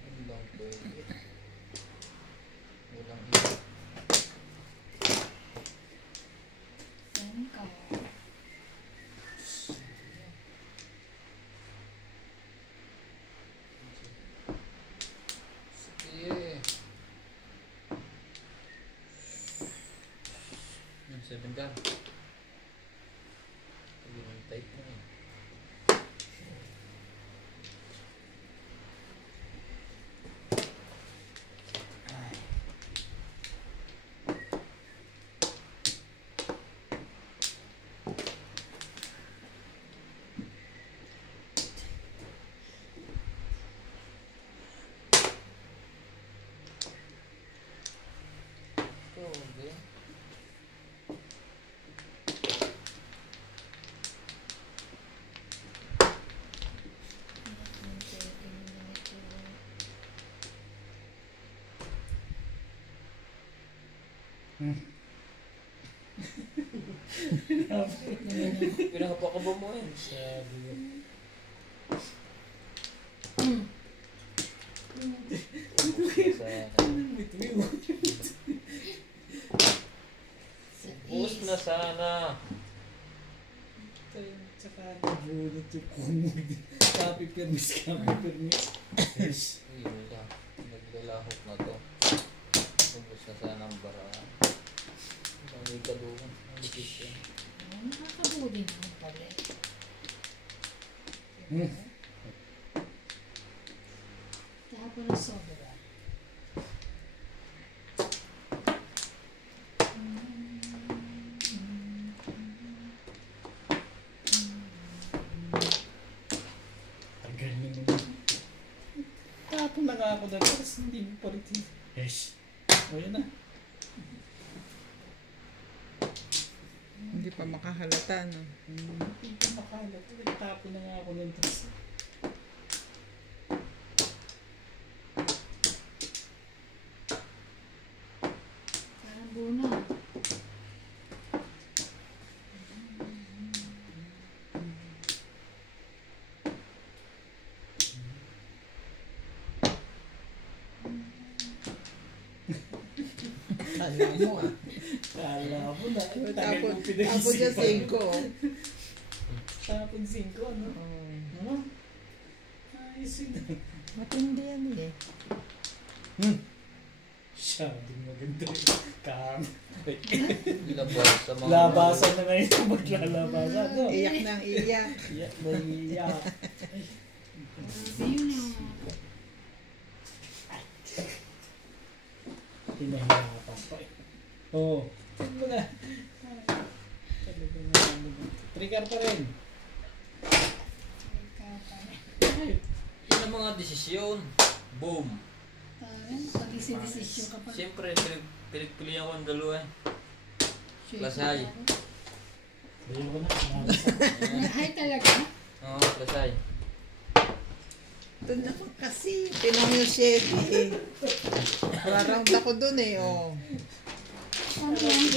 Ano lang pwede? Walang iba. Saan ka? Sige. Yung 7 ka. Sige, yung type mo eh. Okay. Pinakapakaba mo eh. Sabi ko. Sa Bituin. bus na sana. Tsaka nabulot yung kumod. Copy permis, copy permis. Yes. Uy, wala. Naglalahok na to. Tapos na sana ang bara. May kadungan. Ang isip yan. Nakakabuli naman pala eh. Tapos na sobra. Tagal na naman. Tapon na nga ako na tapos hindi mo pa rin. Yes. O yun na. Hindi pa makahalata, no? Hindi ka makalat. Tapon na nga ako ng tapos. Parang buna. Kala mo, ah. Kala mo na. Tagal Tapon, mo tapon niya pinag-isipan. 5, oh. Tapon 5, ano? Oh. Ano? Ayos yun. Matindi yan eh. Masyadong maganda. Kang. Labas sa mga... Labasan na ngayon yung maglalabasan. No? Iyak ng iyak. Iyak na iyak. Ayun na. Hinahirapan pa eh. Oo. Ano mo na? Talagang ano ba? Trigger pa rin. Yun ang mga desisyon. Boom. Parang pag-isip-desisyon ka pa. Siyempre, pinagpilihan ko ang dalawa eh. Lasay. Ayun ko na. Ay talaga? Oo, lasay. Doon ako kasi. Tinong yung 7 eh. Round ako dun eh, oh. Ano yan?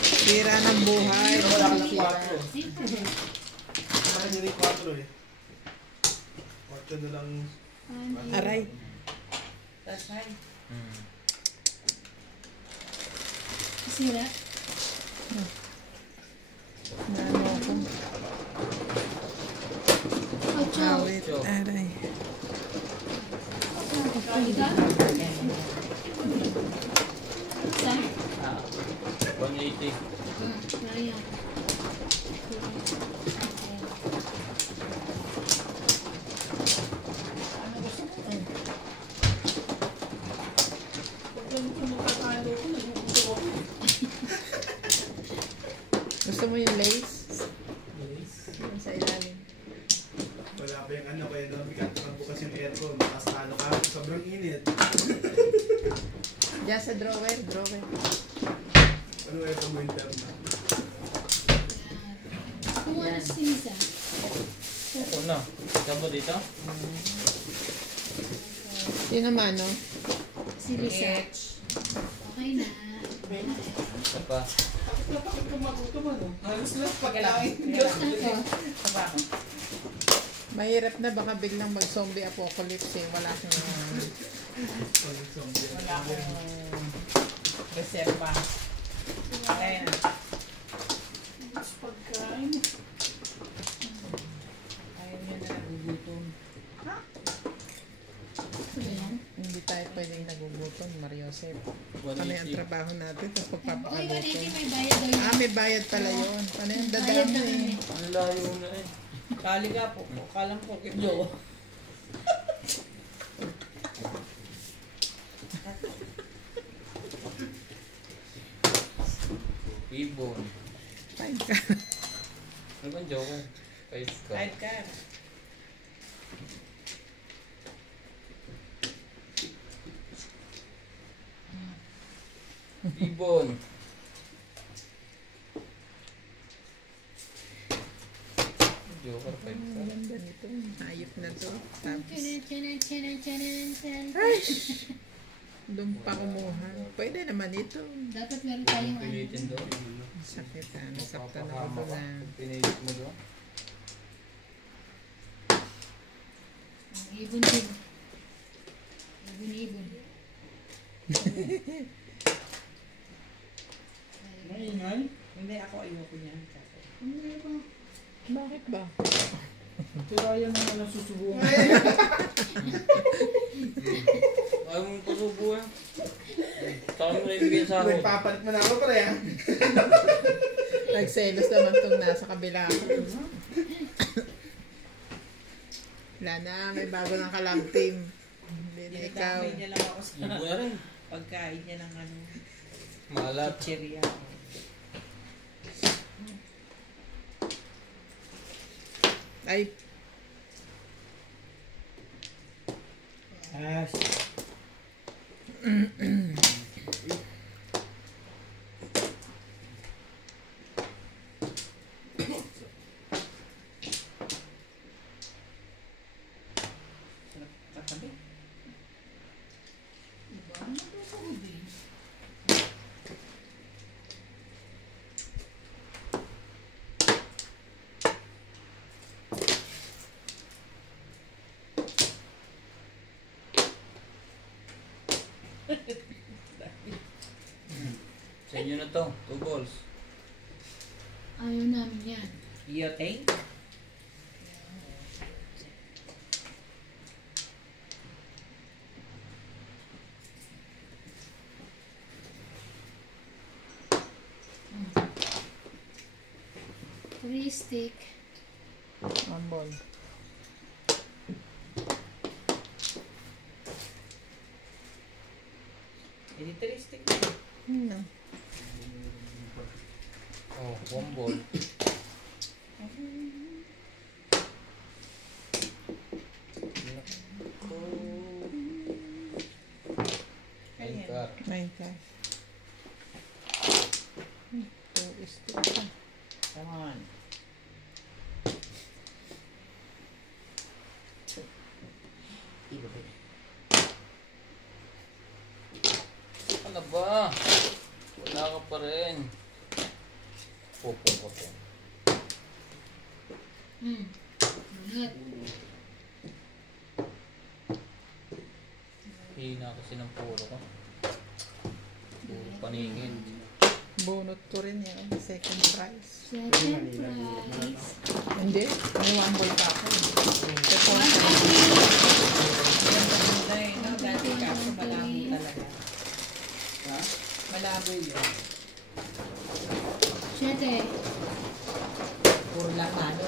Sira ng buhay. Wala ka ng Sira. 4. Parang hindi 4 eh. 4 na lang. Aray. Tasay. Sira? Naano ako. Ocho. Awit. Aray. Talaga? Isa? 180. Naya. Gusto mo yung lace? Yung sa ilalim. Wala pa yung ano, kaya nabigat ka bukas yung aircon. Tapos talo ka, sobrang init. Diyan sa drawer, drawer. Ano aircon winter na? Kung ano si Lisa? Una. Ikaw mo dito? Yun naman, no? Si Lisa. Okay na. Isa pa. Napakit ka magutom ano? Halos lang pagkalain. Ako. Trabaho. Mahirap na baka biglang mag-zombie apocalypse eh. Wala kang... Wala akong reserva. Kaya na. Mas pagkain. Ayaw niya na nagugutom. Ayan. Hindi tayo pwedeng nagugutom, Mariosep. Ano yung 180. trabaho natin, tapos Oy, 180 pagpapakaluto. may bayad daw yun. Ah, may bayad pala yun. Paano yung Bayad dadami na kami. eh? Ang layo na eh. Kali ka po. Kalang po. Yo. Ibon. Fine ka. Ano ba ang joker? 5 ka. Kahit ka. Ibon. Joker 5 Ang ka. ganda nito. Hayop na to. Tapos, Tinan. doon pa kumuha. Pwede naman ito. Dapat meron tayong ano. Pilitin doon. Sakit ah. Nasaktan ako Mapapahama ka. doon ah. Pinilit mo doon. Ibon. Ibon. Maingay. Hindi ako ayoko niyan. Bakit ba? Tirayan naman ang susubukan. Ayaw mong pasubo eh. Saan mo na ibigay sa akin? Papalit mo na ako pare ha. Nagselos naman itong nasa kabila. Wala na, may bago ng kalamtim. Hindi na ikaw. Dinadamay niya lang ako sa Libo na rin. pagkain niya ng ano, Maalat. chicheria. Ay, Ah, Sarap katabi. Diba? Ano ba ako din? Sa inyo na to. 2 balls. Ayaw namin yan. Yoteng? Three stick. one ball. Militaristic. Hmm. Oh, 1 ball. Ayan. Car. 9 ka. 2 is 2 ka. Come on. Ano ba? Wala ka pa rin. Pupong ka po. Ulit. Hina kasi ng puro ko. Puro paningin. Bunot ko rin yan. Second prize. Second prize. Hindi. May 1 ball pa ako. Ito. Maganda eh, no? Dati kaso malabo talaga. ha? Malabo yun. Siyete. Puro lang ano.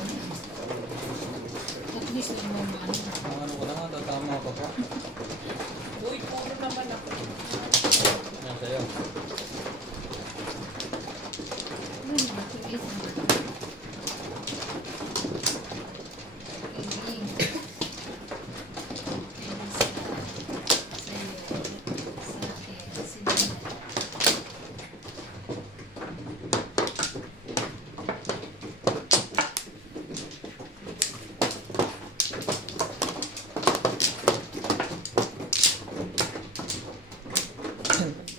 At least lang mo ano. Ang ano ko na nga, tatama ka pa. Uy, puro naman ako. Yan sa'yo. Ano ba ito? Isa na. Iling. Elisa. Sa'yo. Sa akin. Sige na.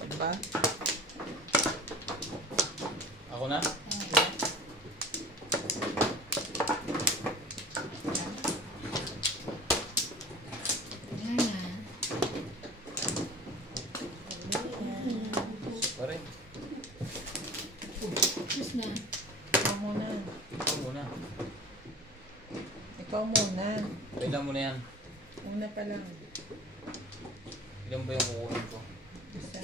Diba? Ako na? Wala na. Pa rin. Tapos na. Ikaw muna. Ikaw muna. Ikaw muna. Kailan mo na yan? Una pa lang. Ilan ba yung kukunin ko? Isa.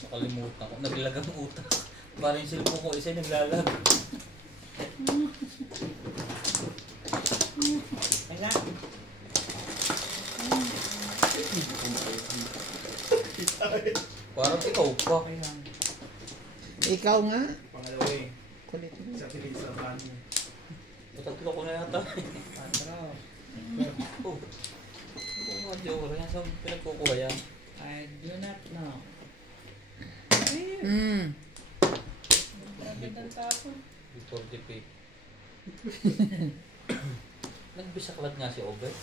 Nakalimutan ko. Naglag ang utak. Parang yung cellphone ko, isa naglalag. Wala. Parang ikaw pa. Okay lang. Ikaw nga. Pangalawa eh. Kulit mo. Sa piling sa banyo. Tatlo ko na yata. Patro. Oh. Ako mga joker. Yan saan pinagkukuha yan? I do not know. Hmm. Magandang tapo. Before the pay. Nagbisaklat nga si Obet.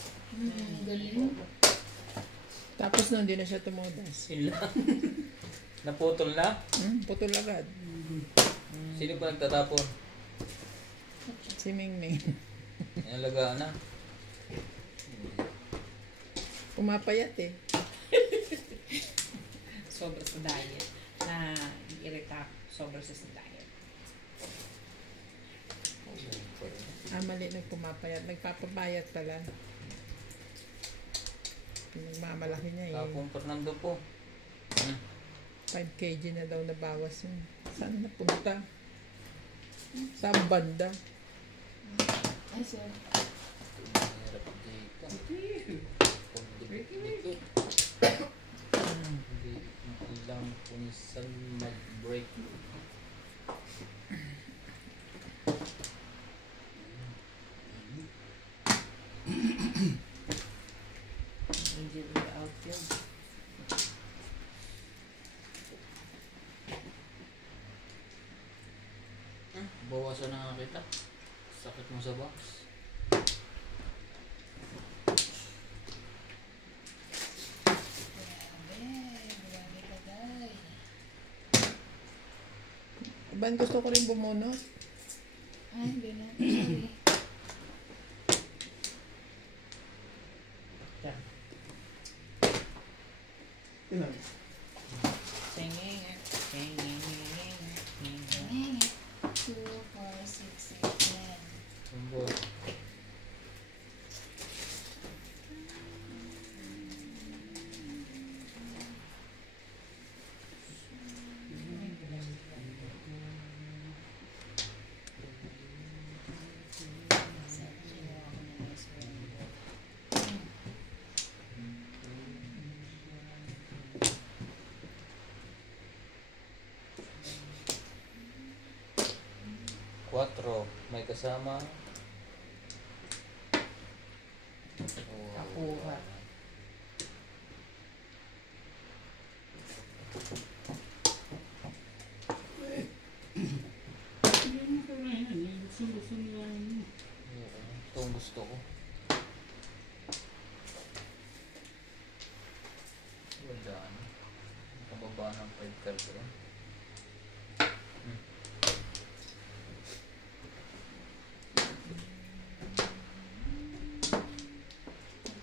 Galing. Tapos nung hindi na siya tumudas. Sila. Naputol na? Putol agad. Sino pa nagtatapon? Si Mingming. Inalagaan na. Pumapayat eh. Sobra sa diet. Na irita. Sobra sa diet. Mali nagpumapayat. Nagpapapayat pala. Pinagmamalaki niya eh. Kapong Fernando po. 5 kg na daw nabawas yun. Saan napunta? Saan banda? Ay, sorry. Mahirap dito. Pagdikit-dikit. Hindi ilang punsan mag-break. Injury or outfield. Bawasan na nga kita. Sakit mo sa box. Ban gusto ko rin bumunot. Ay, gano'n. Sorry. Yan. Ilan? Singing. 2, 4, 6, 8, 10. Tumbol. Quatro. May kasama. Kapuha. Ito ang gusto ko. Wala na. Nakababa ng 5 card ko.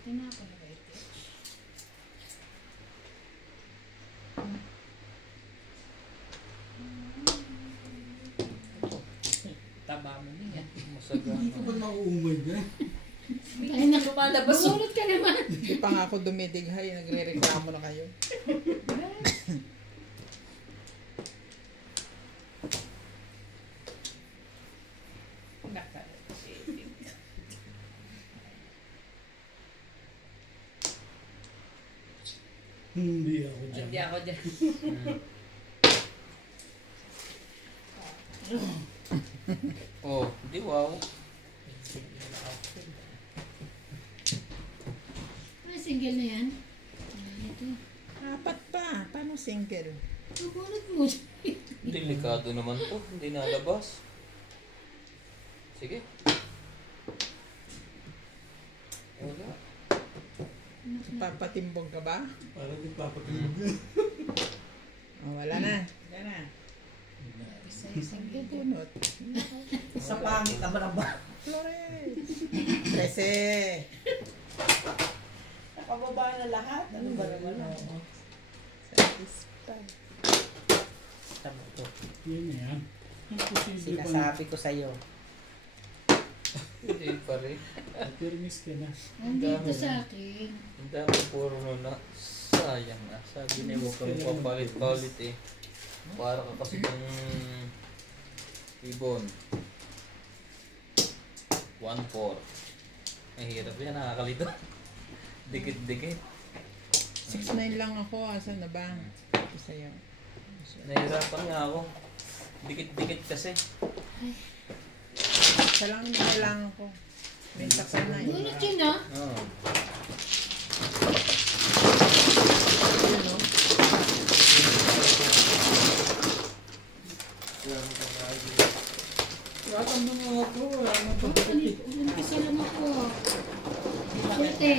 Ito na ako nag-itch. Taba mo niya. Masagana. Hindi ka ba nauumay dyan? Ay, lumalabas. Bumunot ka naman. Hindi pa nga ako dumidighay. Nagre-reklamo na kayo. Hindi ako dyan. Hindi ako dyan. Oh, di wow. Ay, single na yan. Ito. 4 pa. Paano single? Bumunot mo. Delikado naman to. Hindi nalabas. Sige. Wala. Papatimbong ka ba? Parang di papatulog na. Oh, wala na. Wala na. Single. Bunot. Sa pangit naman ang ba? Flores. 13. Nakababa na lahat. Ano ba naman? Satisfied. Tama to. Yan na yan. Imposible pa na. Sinasabi ko sa'yo. Hindi pa rin. Permis ka na. Nandito sa akin. Ang dami puro na. Sayang na. Sabi niya huwag kang papalit-palit eh. Para ka kasi ng ibon. 1-4. Mahirap yan. Nakakalito. Dikit-dikit. 6'9" lang ako. Asan na ba? Ito sa'yo. Nahirapan nga ako. Dikit-dikit kasi. Isa lang yung kailangan ko. Benta ka na yun. Bunot yun ah. Oo. Ano? Wala na mga ako. Wala na pa. Umpisa lang ako. Puti.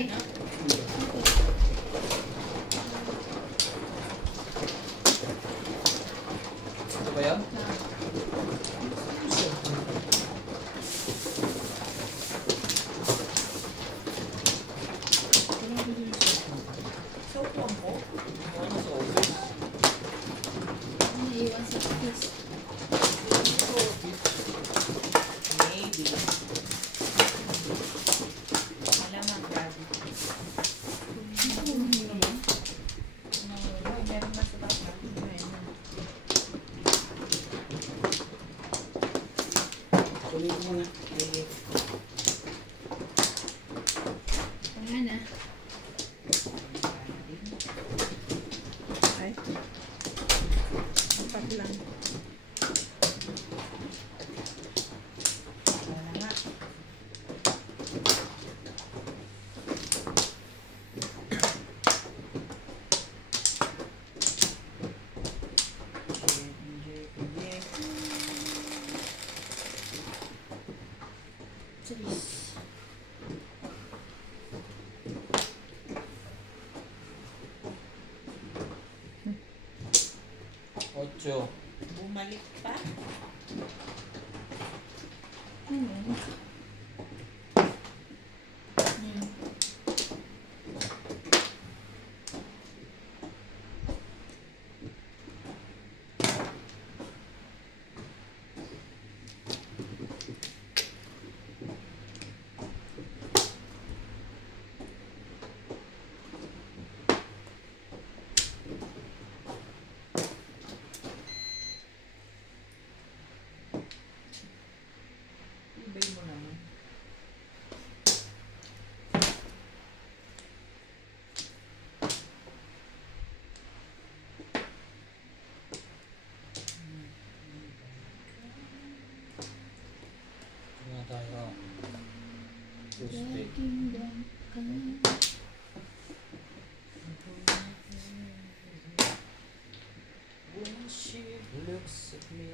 Ito ba yan? So, kung po, Ano sa office? Naiwan sa office. maybe. muna. Wala na. Ay. Apat lang. Wala nga. Cheers. Ocho. Bumalik pa. Hmm. Ibay mo naman. Ito na tayo. Tuesday. Laging lang ka. When she looks at me.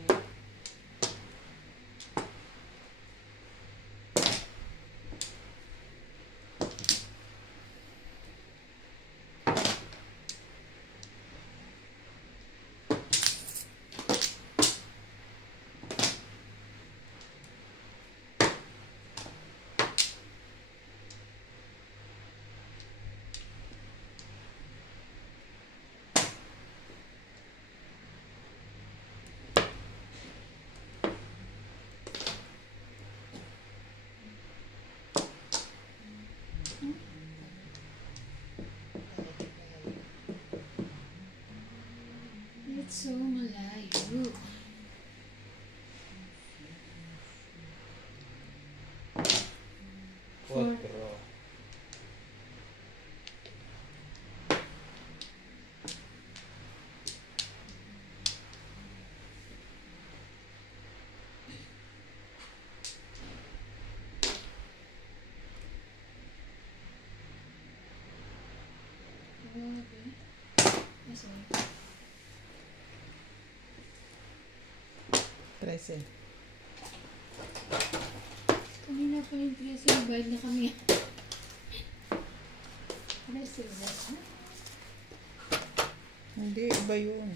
It's so malayo. Quatro. Grabe. Sorry. 13. Kanina pa yung 13, bayad na kami. Ano silver? Hindi, iba yun.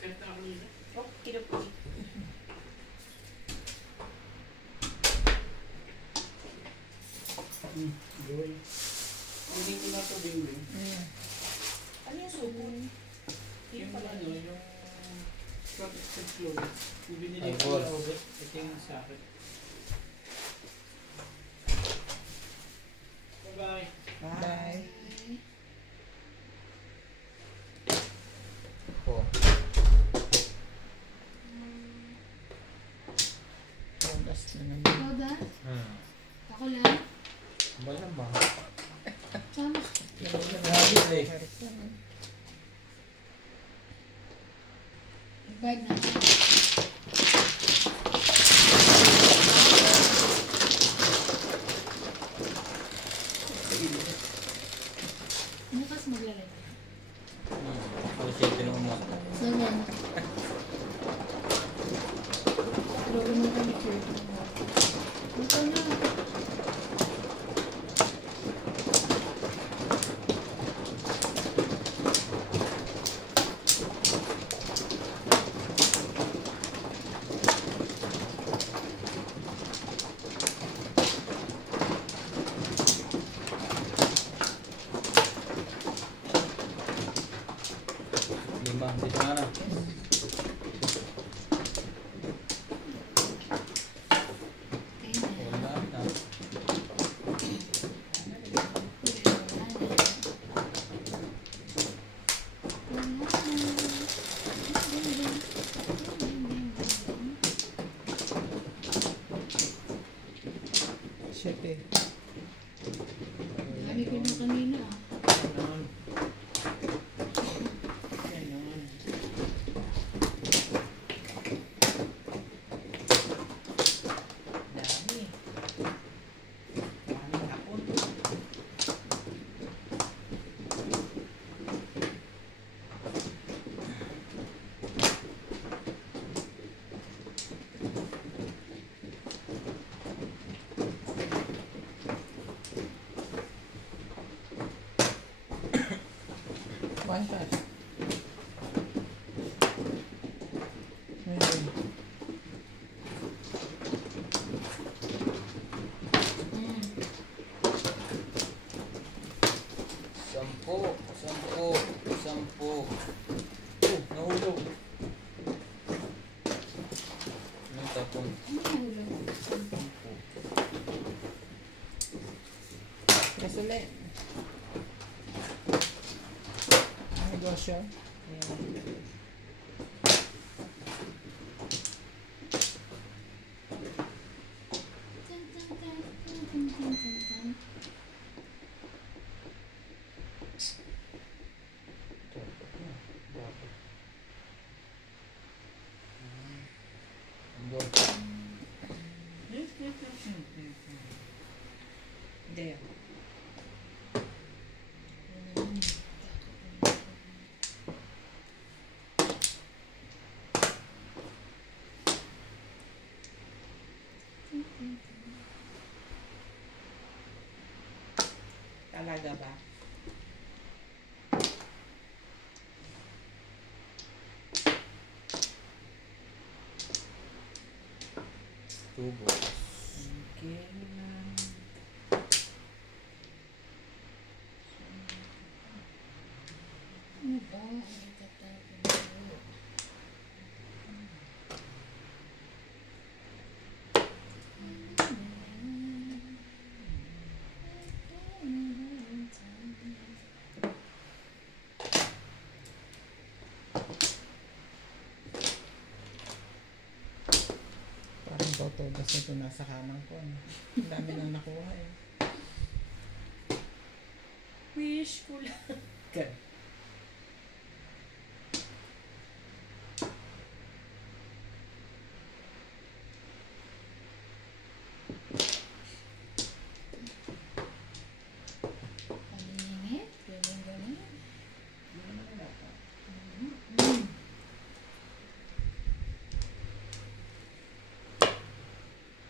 Set na ako nila. Oh, kinupit. Goy. Hindi ko na ito bing-bing. Ano yung subo? Yung ano, yung protective clothing. Yung binili Ay, ko boss. na ulit. Ito yung sa akin. Bye-bye. Bye. Po. Bonus na naman. Ikaw ba? Ako lang? Ba lang ba? Tama. Grabe eh. Bayad na. Bukas maglalagay. Ano siya tinungo? Ganyan. Pero naman kami sure. Ito na. Lima. Dito nga na. One cut. Ayun. Sampo. Nahulog. Anong tapon? Ano nahulog? Yes, ulit. Negosyo. Tan, tan, tan, tan, tan, tan, tan, tan. There. Talaga ba? Tubo. Okay lang. Ano ba? Ay, tatapon ko. Parang totodas nito nasa kanan ko. Ano? Ang dami nang nakuha eh. Wish ko lang. Gan. Palinit. Galing. Hindi naman nalata.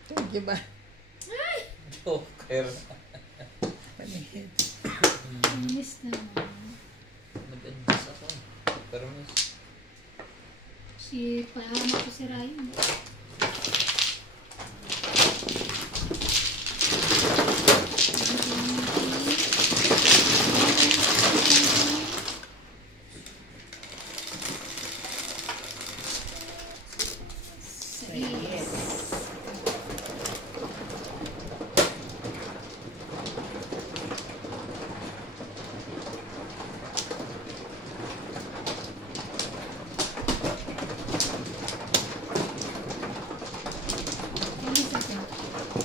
Thank you ba? Poker. Panihid. Inis naman. Nag-adjust ako. Pero miss. Si Pahama ko si Ryan. Yes.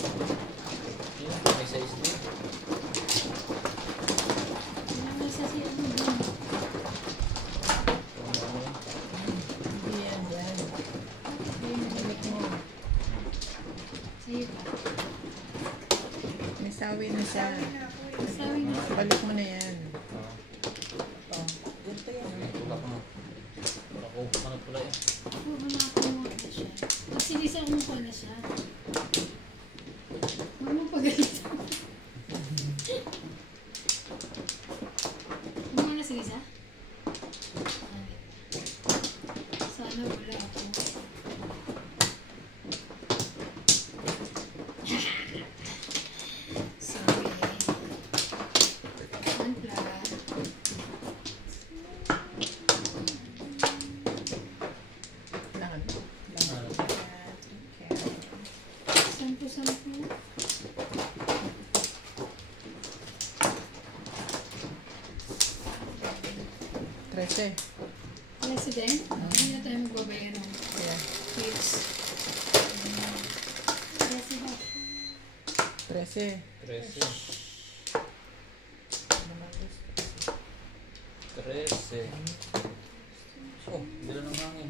Yun, may size din. Ano yun? Hindi yan dyan. Balik mo. Sa'yo pa. May sawi na siya. Sabi na. Balik mo na yan. Ah, Ganito yan. tulak mo. Tulak ko na pula yun. Oo, nakakuha na siya. Kasi Lisa, umuha na siya. Huwag mo pagalitan. Umuha na si Lisa? Sana wala ako. Sorry. Unplug. Langan. Ano? Sampu-sampu. Trece. President? Hindi na tayo magbabayaran. Ayan. Please. President. Trece. 13. 13. Oh, bila ng hangin.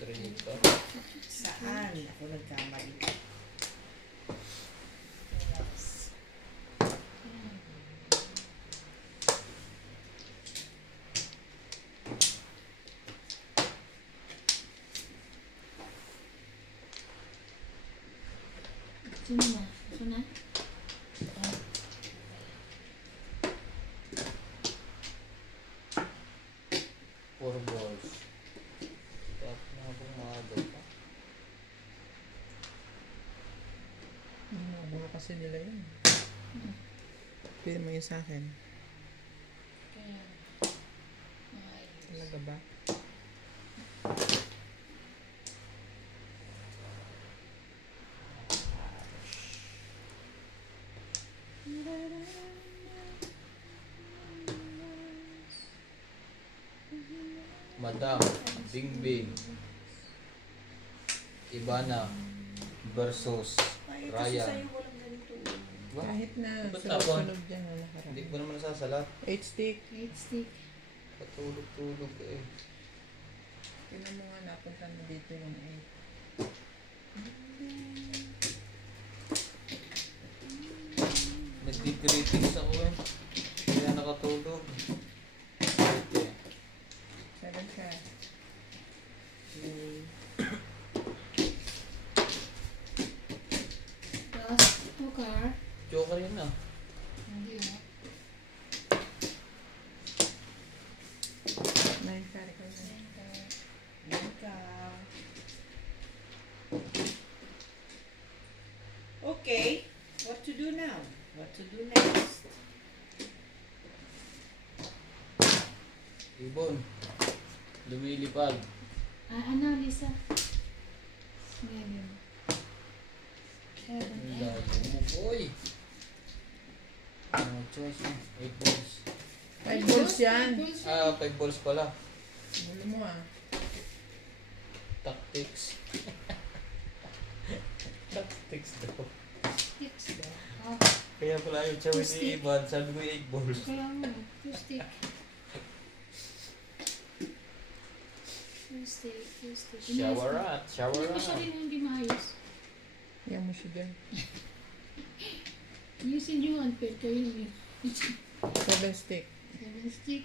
3 ka. Saan? Ako nagkamali. Ito na. Ito na. 4 balls. Tapos na akong maaga pa. Gulo kasi nila yun. Pwede mo yun sa akin. Kaya, ay, Talaga ba? Madam Bingbing Ivana versus Ryan. Ba? Kahit na Ba't sunod-sunod dyan na Hindi nakaraan. ko naman nasasalat. 8 stick. 8 stick. Patulog-tulog eh. Tingnan mo nga napunta na dito yung 8. Nagdi-greetings ako eh. Kaya nakatulog. Okay. 7 siya. Last 2 car. Joker yun ah. Hindi ah. 9 carry ko na. Okay, what to do now? What to do next? Ibon. Lumilipad. Ano, Lisa? 7. 7, Ang 8. layo mo, boy. No choice na. 8 balls. 5 balls yan. Ah, 5 balls pala. Gulo mo ah. Tactics. Tactics daw. Sticks ba? Oh, Kaya pala yung choice ni Ivan, sabi ko 8 balls. kaya mo. 2 stick. 2 stick, 2 stick. Shower rat, shower Hindi mo siya rat. rin hindi maayos. Yan mo siya dyan. Ayusin yung unfair kayo yun. 7 stick. 7 stick.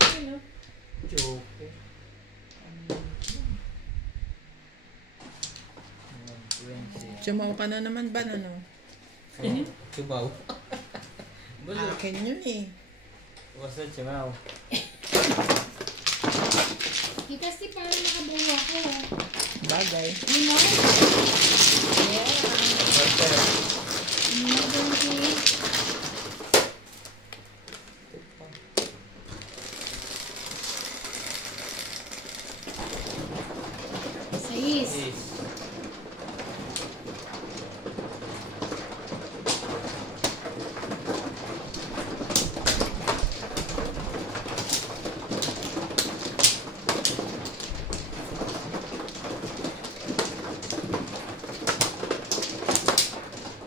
Hello. Joke. Chumaw ka na naman ba ano? Chumaw. Akin yun eh. Basta chumaw. Kasi parang nakabuo ako. Bagay. You know? You know, Donkey? Sais. Yes.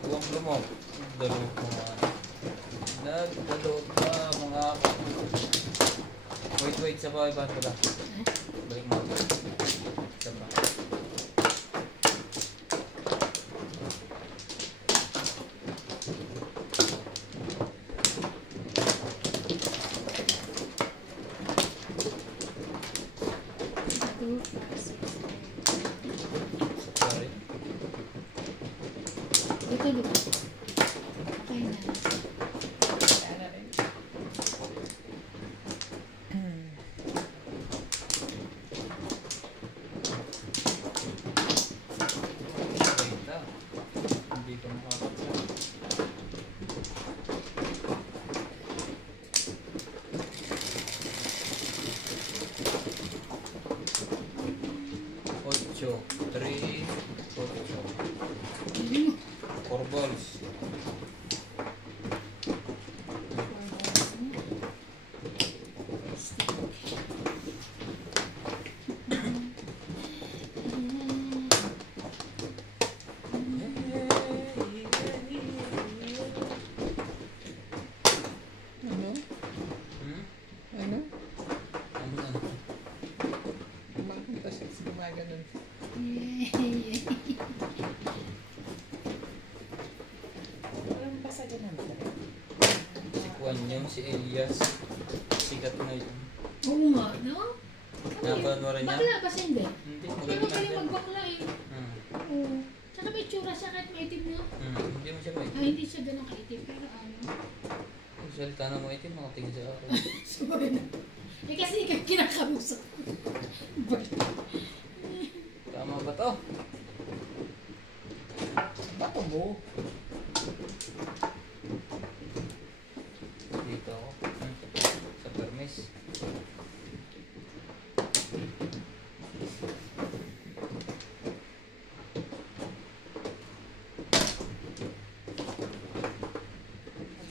Huwag lumok. Dalawag ko nga. Nagdalawag pa mga ako. Wait, sa bahay ba pala? Balik mo. Isa pa. Two, five, six, Sorry. Dito, dito. Okay na. Ano rin? Wait lang. Hindi ka makakapsa. Ocho. 3. 8. Hindi mo. 4 balls. Ano? Hmm? Ano? Ano na? Kumakanta siya sa gumaganon. Yay! Walang pasagan naman. Si Kwan yung si Elias. Sikat na yun. Oo nga, no? Napanoorin niya? Bakla kasi hindi. Hindi, Hindi magaling mo lang kayo siya. magbakla eh. Hmm. Oo. Tsaka may tsura siya kahit maitim no? Hindi mo siya Ah, may. hindi siya ganun kaitim. Pero ano? Salita na mo itim, nakatingin sa ako. Sorry na. Eh kasi ikaw kinakausap ko. Tama ba to? Bato mo. Dito ako. Sa permis.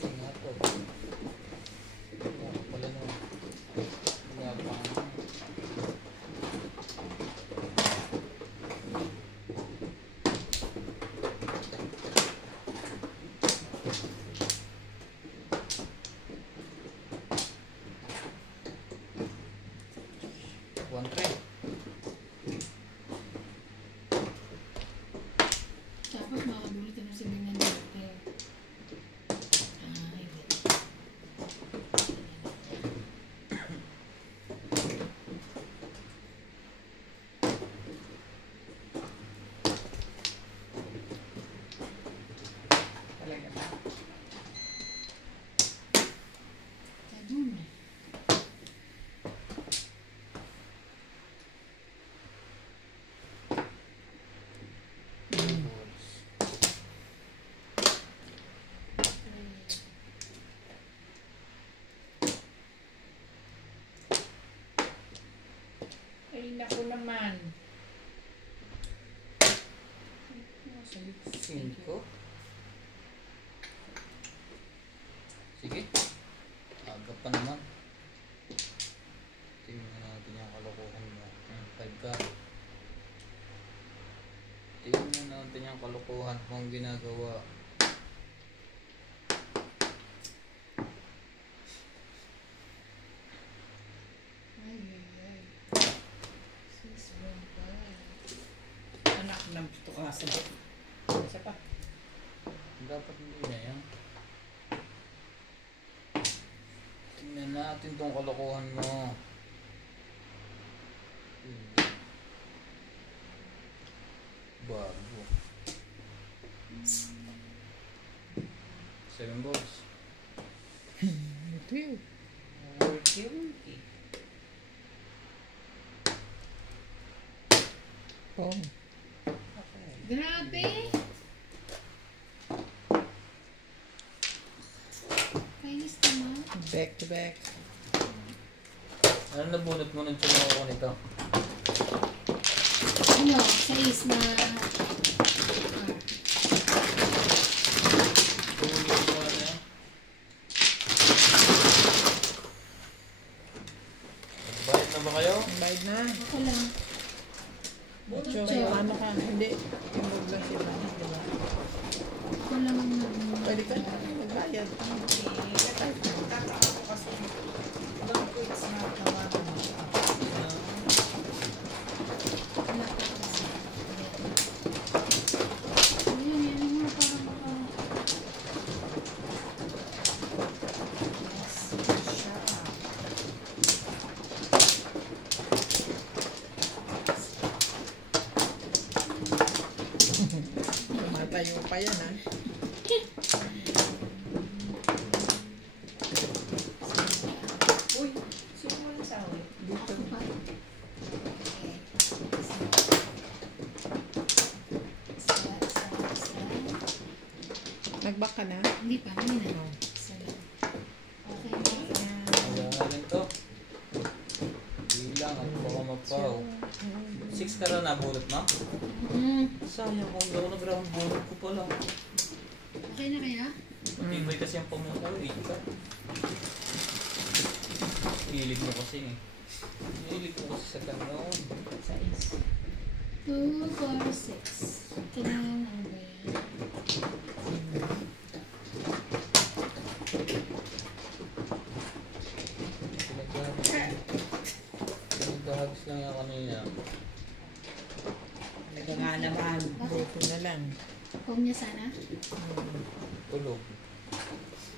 Ano nga to? Ano pala no? Yabang. One tray. Tapos makabulitan na si Bing ng doctor. Ay, ganun. Talaga ba? Ganun. Ay, naku naman. Cinco. Sige. Aga pa naman. Tingnan natin yung kalokohan mo. 5 ka. Tingnan natin yung kalokohan mong ginagawa. Ay, ay, ay. Sis, bombay. Anak ng pito ka sa bot. Isa pa. Dapat hindi na yan. Tingnan natin tong kalokohan mo. Bago. 7 balls. Ito yun. Worky. Pong. Okay. Grabe! Kainis naman. Back to back. Ano nabunot mo ng tsumo ko nito? Ano, sais na... Tumulong mo na yan. Bayad na ba kayo? Bayad na. Ako lang. Ocho. Ocho. Ano ka? Hindi. Yung log lang siya. Diba? Ako lang ang Pwede ka na magbayad. Nagtataka ako kasi don't quit smart tawagan mo siya. Ayun, yan mo parang maka... Yes, siya. Tumatayo pa yan ha. Uy, sino mo nasawi? Dito. Ako pa. Nag-back ka na? Hindi pa, hindi na. Isa lang. Okay na. Kailangan nito. Bilang at baka mapaw. 6 ka rin nabulot mo? Sayang kung daw nag-round bulot ko pa lang. Okay na kaya? Matibay kasi ang pamuka. 8 ka. Hilig mo kasi eh. Hilig mo kasi sa kanon. Sa is. 2, 4, 6. Ito na ang ano ba yan? Naghahagis lang yan kanina. Talaga nga naman. Buto na lang. Huwag niya sana. Tulog.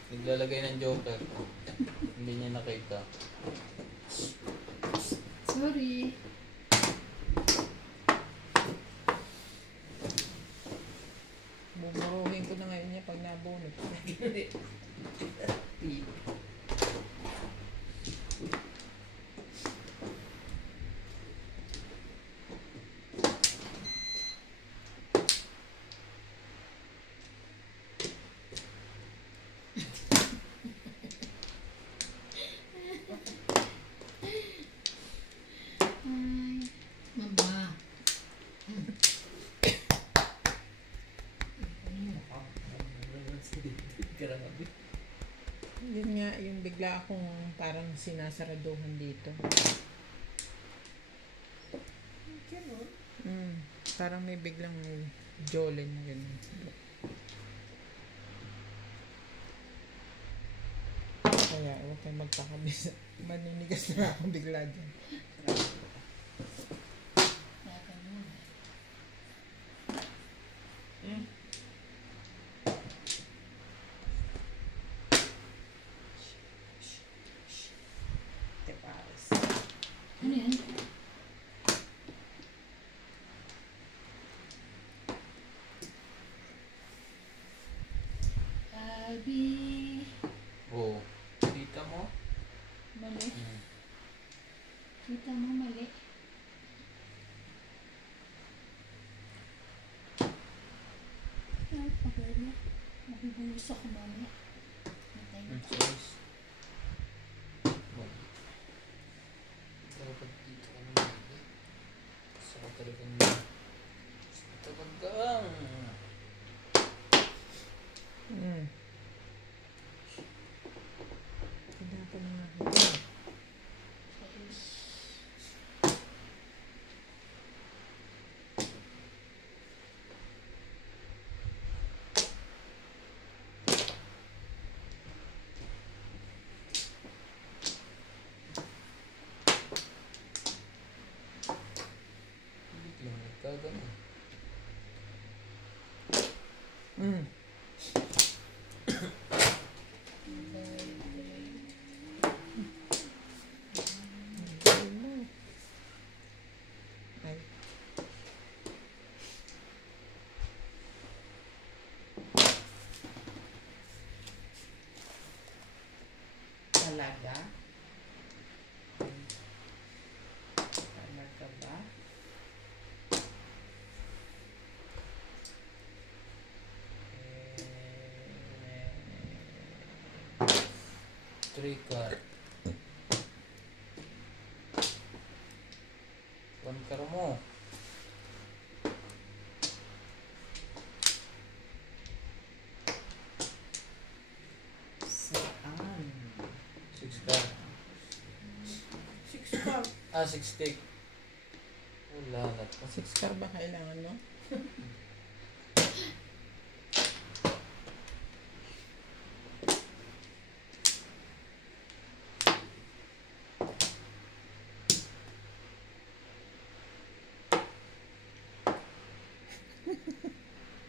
Naglalagay ng joker. Hindi niya nakita. Sorry. Bumuruhin ko na ngayon niya pag nabunot. Tip. Ay, mama. Grabe. Yun nga, yung bigla akong parang sinasaraduhan dito. Parang may biglang jolly na gano'n. Kaya huwag kayo magpakabisa. Maninigas na ako bigla dyan. Kaya ganun. Tepares. Ano yan? Albi. Oo. Kita mo? Mali. Mm. Kita mo mali. Ay, pagano. Mabibuhos ako mamaya. Hintay mo. Choice. Dapat dito ka naman. Gusto ko talagang talagang Kaya pa na nakita. hindi lang nagkagano. Ay, Talaga? Talaga ba? Three card. One card mo. Saan? Six card. 6 card. Ah, six stick. Wala na to. 6 car ba kailangan mo?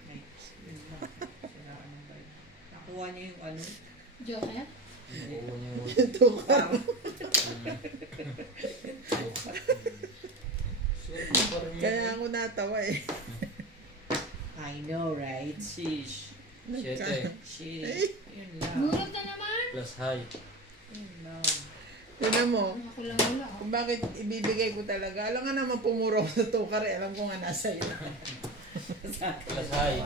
Ay, yun lang. Siraan ng bike. Nakuha niya yung ano? Joker? Oo niya mo. Tukar. Sorry pa rin Kaya ako natawa eh. I know, right? Sheesh. Siyete. Shit. Yun lang. Murag na naman. Plus high. Yun lang. Tignan mo, Ako lang wala. kung bakit ibibigay ko talaga. Alam nga naman pumuro ko sa tukar eh. Alam ko nga nasa iyo. Plus high.